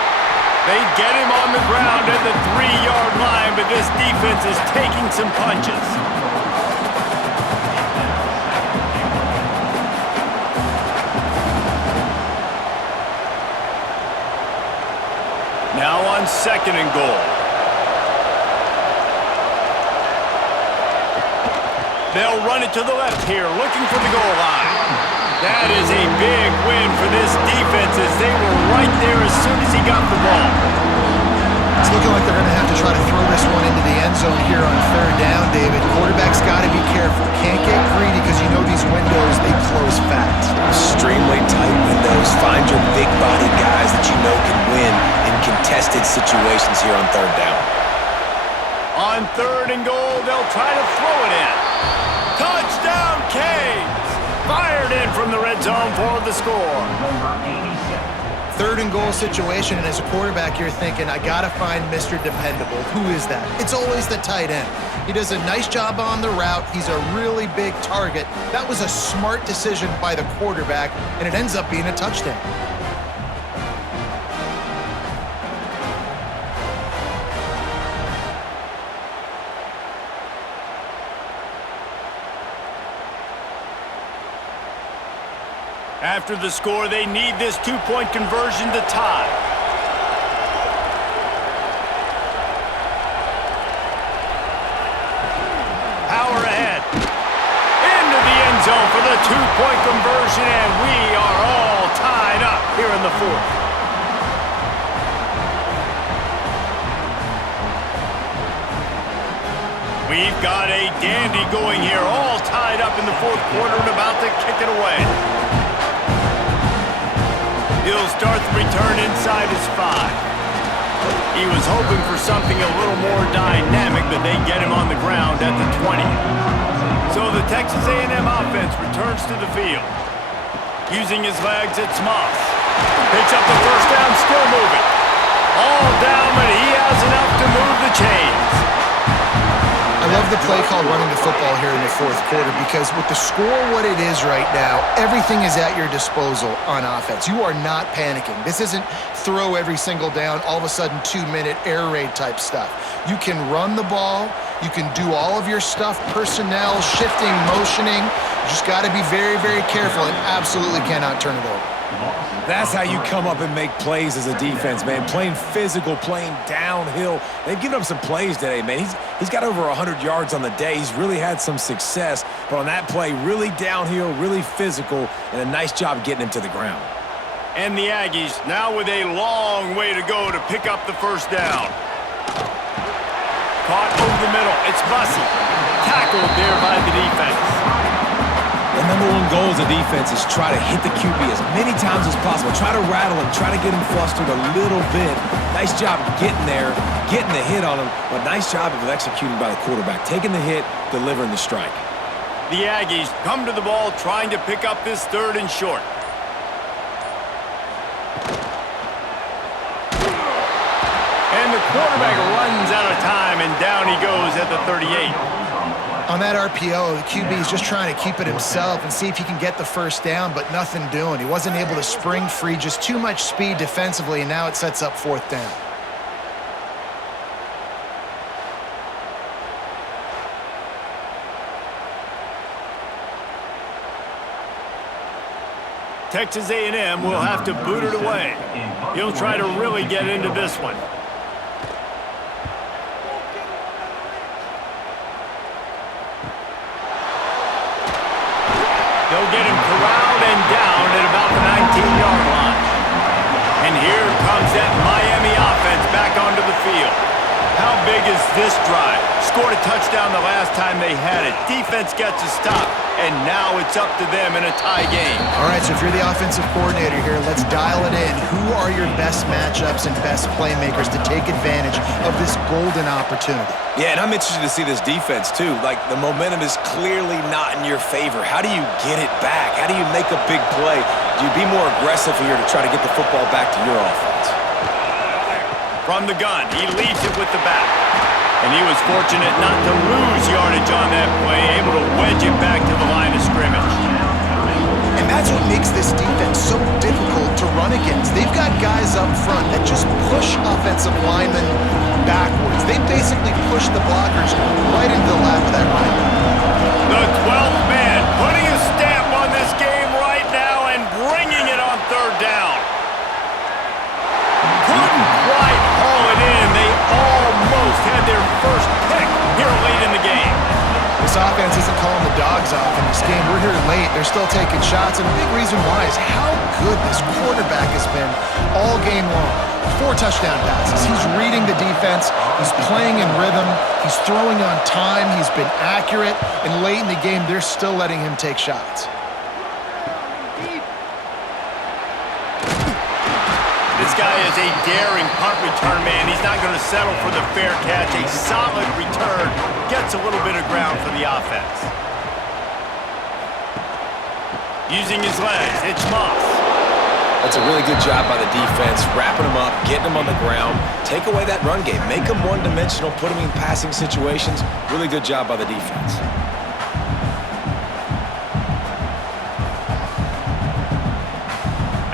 They get him on the ground at the 3-yard line, but this defense is taking some punches. Now on 2nd and goal. They'll run it to the left here, looking for the goal line. That is a big win for this defense as they were right there as soon as he got the ball. It's looking like they're going to have to try to throw this one into the end zone here on 3rd down, David. Quarterback's got to be careful. Can't get greedy because you know these windows, they close fast. Extremely tight windows. Find your big body guys that you know can win in contested situations here on 3rd down. On 3rd and goal, they'll try to throw it in. Touchdown, Canes! Fired in from the red zone for the score. 3rd and goal situation, and as a quarterback, you're thinking, I got to find Mr. Dependable. Who is that? It's always the tight end. He does a nice job on the route. He's a really big target. That was a smart decision by the quarterback, and it ends up being a touchdown. After the score, they need this 2-point conversion to tie. Power ahead. Into the end zone for the 2-point conversion, and we are all tied up here in the 4th. We've got a dandy going here, all tied up in the fourth quarter and about to kick it away. He'll start the return inside his 5. He was hoping for something a little more dynamic, but they get him on the ground at the 20. So the Texas A&M offense returns to the field. Using his legs, it's Moss. Picks up the first down, still moving. All down, but he has enough to move the chains. I love the play call running the football here in the fourth quarter because with the score what it is right now, everything is at your disposal on offense. You are not panicking. This isn't throw every single down, all of a sudden 2-minute air raid type stuff. You can run the ball. You can do all of your stuff, personnel, shifting, motioning. You just got to be very, very careful and absolutely cannot turn it over. That's how you come up and make plays as a defense, man. Playing physical, playing downhill. They've given up some plays today, man. He's got over 100 yards on the day. He's really had some success. But on that play, really downhill, really physical, and a nice job getting him to the ground. And the Aggies now with a long way to go to pick up the first down. Caught over the middle. It's Bussey. Tackled there by the defense. The number one goal as a defense is try to hit the QB as many times as possible. Try to rattle him, try to get him flustered a little bit. Nice job getting there, getting the hit on him, but nice job of executing by the quarterback. Taking the hit, delivering the strike. The Aggies come to the ball trying to pick up this 3rd and short. And the quarterback runs out of time, and down he goes at the 38. On that RPO, the QB is just trying to keep it himself and see if he can get the first down, but nothing doing. He wasn't able to spring free, just too much speed defensively, and now it sets up 4th down. Texas A&M will have to boot it away. He'll try to really get into this one. They'll get him corralled and down at about the 19-yard line. And here comes that Miami offense back onto the field. How big is this drive? Scored a touchdown the last time they had it. Defense gets a stop, and now it's up to them in a tie game. All right, so if you're the offensive coordinator here, let's dial it in. Who are your best matchups and best playmakers to take advantage of this golden opportunity? Yeah, and I'm interested to see this defense, too. Like, the momentum is clearly not in your favor. How do you get it back? How do you make a big play? Do you be more aggressive here to try to get the football back to your offense? From the gun, he leads it with the back. And he was fortunate not to lose yardage on that play, able to wedge it back to the line of scrimmage. And that's what makes this defense so difficult to run against. They've got guys up front that just push offensive linemen backwards. They basically push the blockers right into the lap of that running back. The 12th man putting a stamp on this game right now and bringing it on 3rd down. Couldn't quite haul it in. They almost had their first pick here late in the game. This offense isn't calling the dogs off in this game. We're here late. They're still taking shots, and a big reason why is how good this quarterback has been all game long. 4 touchdown passes. He's reading the defense. He's playing in rhythm. He's throwing on time. He's been accurate, and late in the game, they're still letting him take shots. This guy is a daring punt return man. He's not going to settle for the fair catch. A solid return. Gets a little bit of ground for the offense. Using his legs, it's Moss. That's a really good job by the defense, wrapping them up, getting them on the ground. Take away that run game. Make them one-dimensional, put them in passing situations. Really good job by the defense.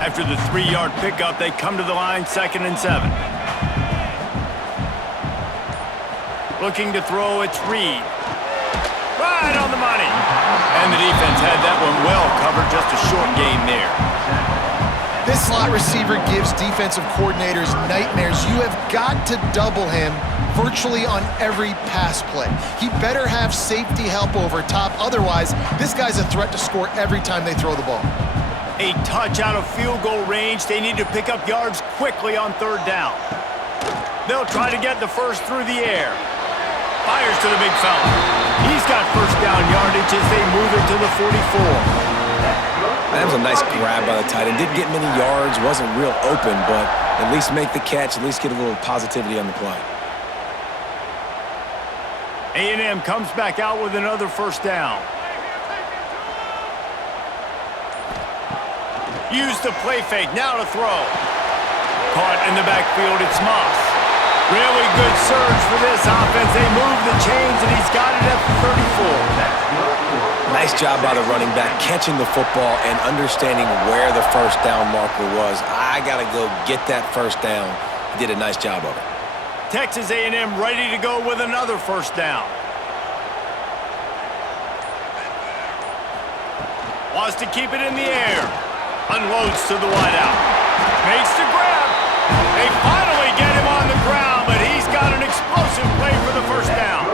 After the 3-yard pickup, they come to the line, 2nd and 7. Looking to throw, it's Reed. Right on the money. And the defense had that one well covered, just a short game there. This slot receiver gives defensive coordinators nightmares. You have got to double him virtually on every pass play. He better have safety help over top. Otherwise, this guy's a threat to score every time they throw the ball. A touch out of field goal range. They need to pick up yards quickly on 3rd down. They'll try to get the first through the air. Fires to the big fella. He's got first down yardage as they move it to the 44. That was a nice grab by the tight end. Didn't get many yards, wasn't real open, but at least make the catch, at least get a little positivity on the play. A&M comes back out with another first down. Use the play fake, now to throw. Caught in the backfield, it's Moss. Really good surge for this offense. They move the chains, and he's got it at the 34. Nice job by the running back, catching the football and understanding where the first down marker was. I got to go get that first down. He did a nice job of it. Texas A&M ready to go with another first down. Wants to keep it in the air. Unloads to the wideout. Makes the grab. They finally get him on the ground, but he's got an explosive play for the first down.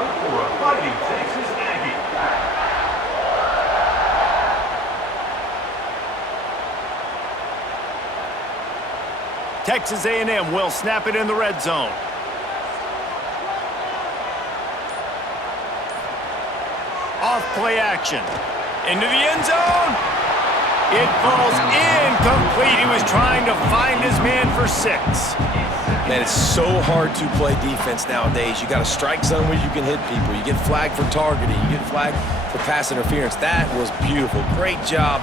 Texas A&M will snap it in the red zone. Off play action. Into the end zone. It falls incomplete. He was trying to find his man for 6. Man, it's so hard to play defense nowadays. You got a strike zone where you can hit people. You get flagged for targeting. You get flagged for pass interference. That was beautiful. Great job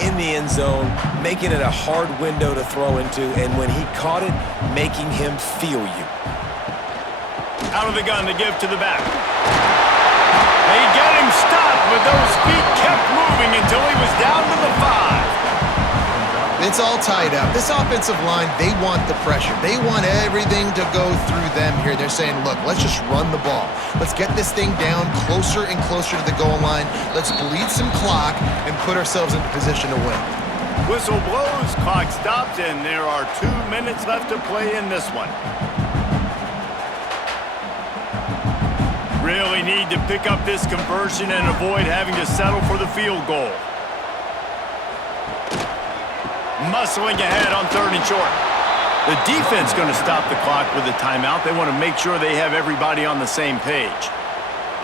in the end zone, making it a hard window to throw into, and when he caught it, making him feel you. Out of the gun to give to the back. They get him stopped, but those feet kept moving until he was down to the 5. It's all tied up. This offensive line, they want the pressure. They want everything to go through them here. They're saying, look, let's just run the ball. Let's get this thing down closer and closer to the goal line. Let's bleed some clock and put ourselves into position to win. Whistle blows, clock stops, and there are 2 minutes left to play in this one. Really need to pick up this conversion and avoid having to settle for the field goal. Muscling ahead on 3rd and short. The defense going to stop the clock with a timeout. They want to make sure they have everybody on the same page.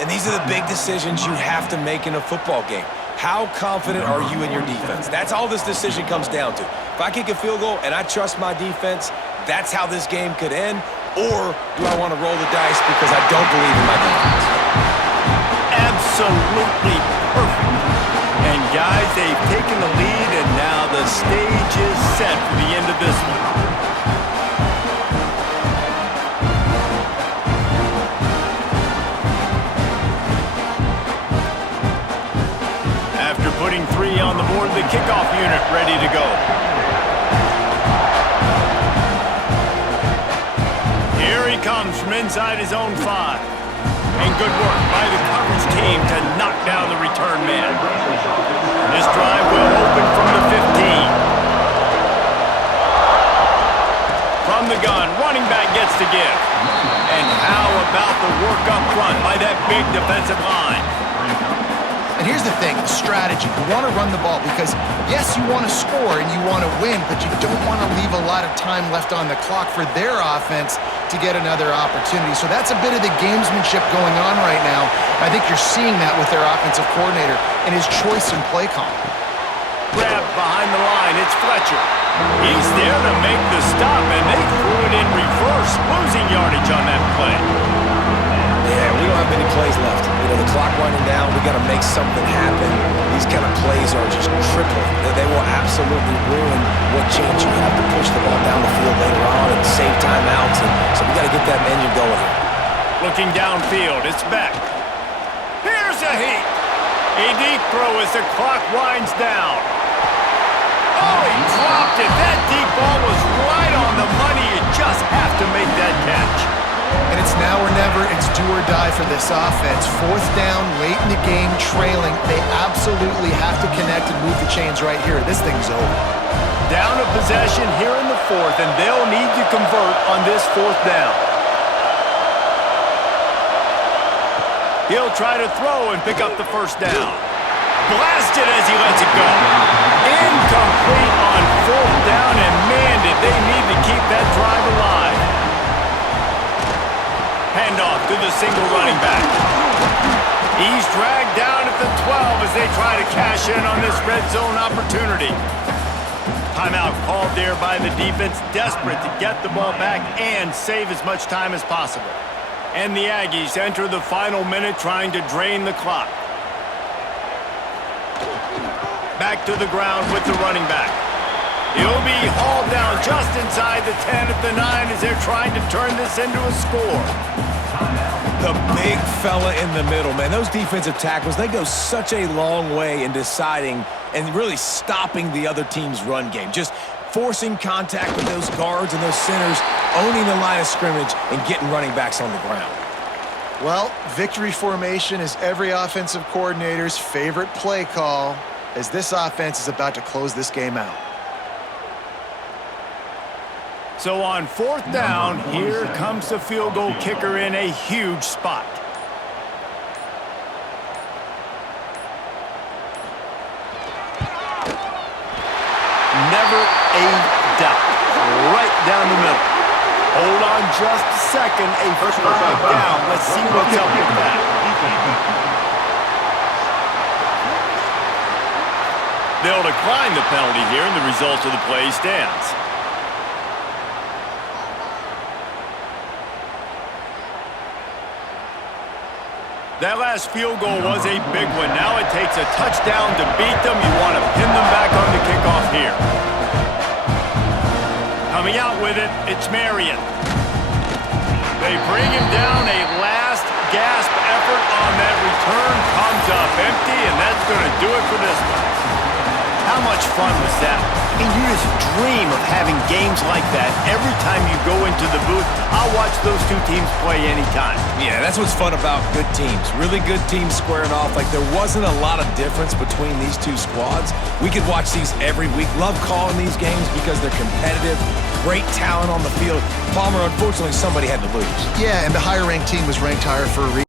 And these are the big decisions you have to make in a football game. How confident are you in your defense? That's all this decision comes down to. If I kick a field goal and I trust my defense, that's how this game could end. Or do I want to roll the dice because I don't believe in my defense? Absolutely perfect. And guys, they've taken the lead, and now the stage is set for the end of this one. After putting 3 on the board, the kickoff unit ready to go. Here he comes from inside his own 5. And good work by the coverage team to knock down the return man. This drive will open from the 15. From the gun, running back gets to give. And how about the work up front by that big defensive line? And here's the thing, the strategy. You want to run the ball because, yes, you want to score and you want to win, but you don't want to leave a lot of time left on the clock for their offense to get another opportunity. So that's a bit of the gamesmanship going on right now. I think you're seeing that with their offensive coordinator and his choice in play call. Grab behind the line, it's Fletcher. He's there to make the stop, and they threw it in reverse, losing yardage on that play. Yeah, we don't have many plays left. You know, the clock running down, we got to make something happen. These kind of plays are just crippling. They will absolutely ruin what chance you have to push the ball down the field later on and save timeouts. And so we got to get that engine going here. Looking downfield, it's Beck. Here's a heat. A deep throw as the clock winds down. Oh, he dropped it. That deep ball was right on the money. You just have to make that catch. And it's now or never. It's do or die for this offense. 4th down, late in the game, trailing. They absolutely have to connect and move the chains right here. This thing's over. Down a possession here in the 4th, and they'll need to convert on this 4th down. He'll try to throw and pick up the first down. Blasted as he lets it go. Incomplete on 4th down, and man, did they need to keep that drive alive. Handoff to the single running back. they try to cash in on this red zone opportunity. Timeout called there by the defense, desperate to get the ball back and save as much time as possible. And the Aggies enter the final minute trying to drain the clock. Back to the ground with the running back. He'll be hauled down just inside the 10 at the 9 as they're trying to turn this into a score. The big fella in the middle, man. Those defensive tackles, they go such a long way in deciding and really stopping the other team's run game. Just forcing contact with those guards and those centers, owning the line of scrimmage, and getting running backs on the ground. Well, victory formation is every offensive coordinator's favorite play call as this offense is about to close this game out. So on 4th down, here comes the field goal kicker in a huge spot. Never a doubt. Right down the middle. Hold on just a second. A first down. Let's see what's up with that. They'll decline the penalty here, and the result of the play stands. That last field goal was a big one. Now it takes a touchdown to beat them. You want to pin them back on the kickoff here. Coming out with it, it's Marion. They bring him down. A last gasp effort on that return comes up empty, and that's going to do it for this one. How much fun was that? I mean, you just dream of having games like that every time you go into the booth. I'll watch those two teams play anytime. Yeah, that's what's fun about good teams. Really good teams squaring off. Like, there wasn't a lot of difference between these two squads. We could watch these every week. Love calling these games because they're competitive. Great talent on the field. Palmer, unfortunately, somebody had to lose. Yeah, and the higher-ranked team was ranked higher for a reason.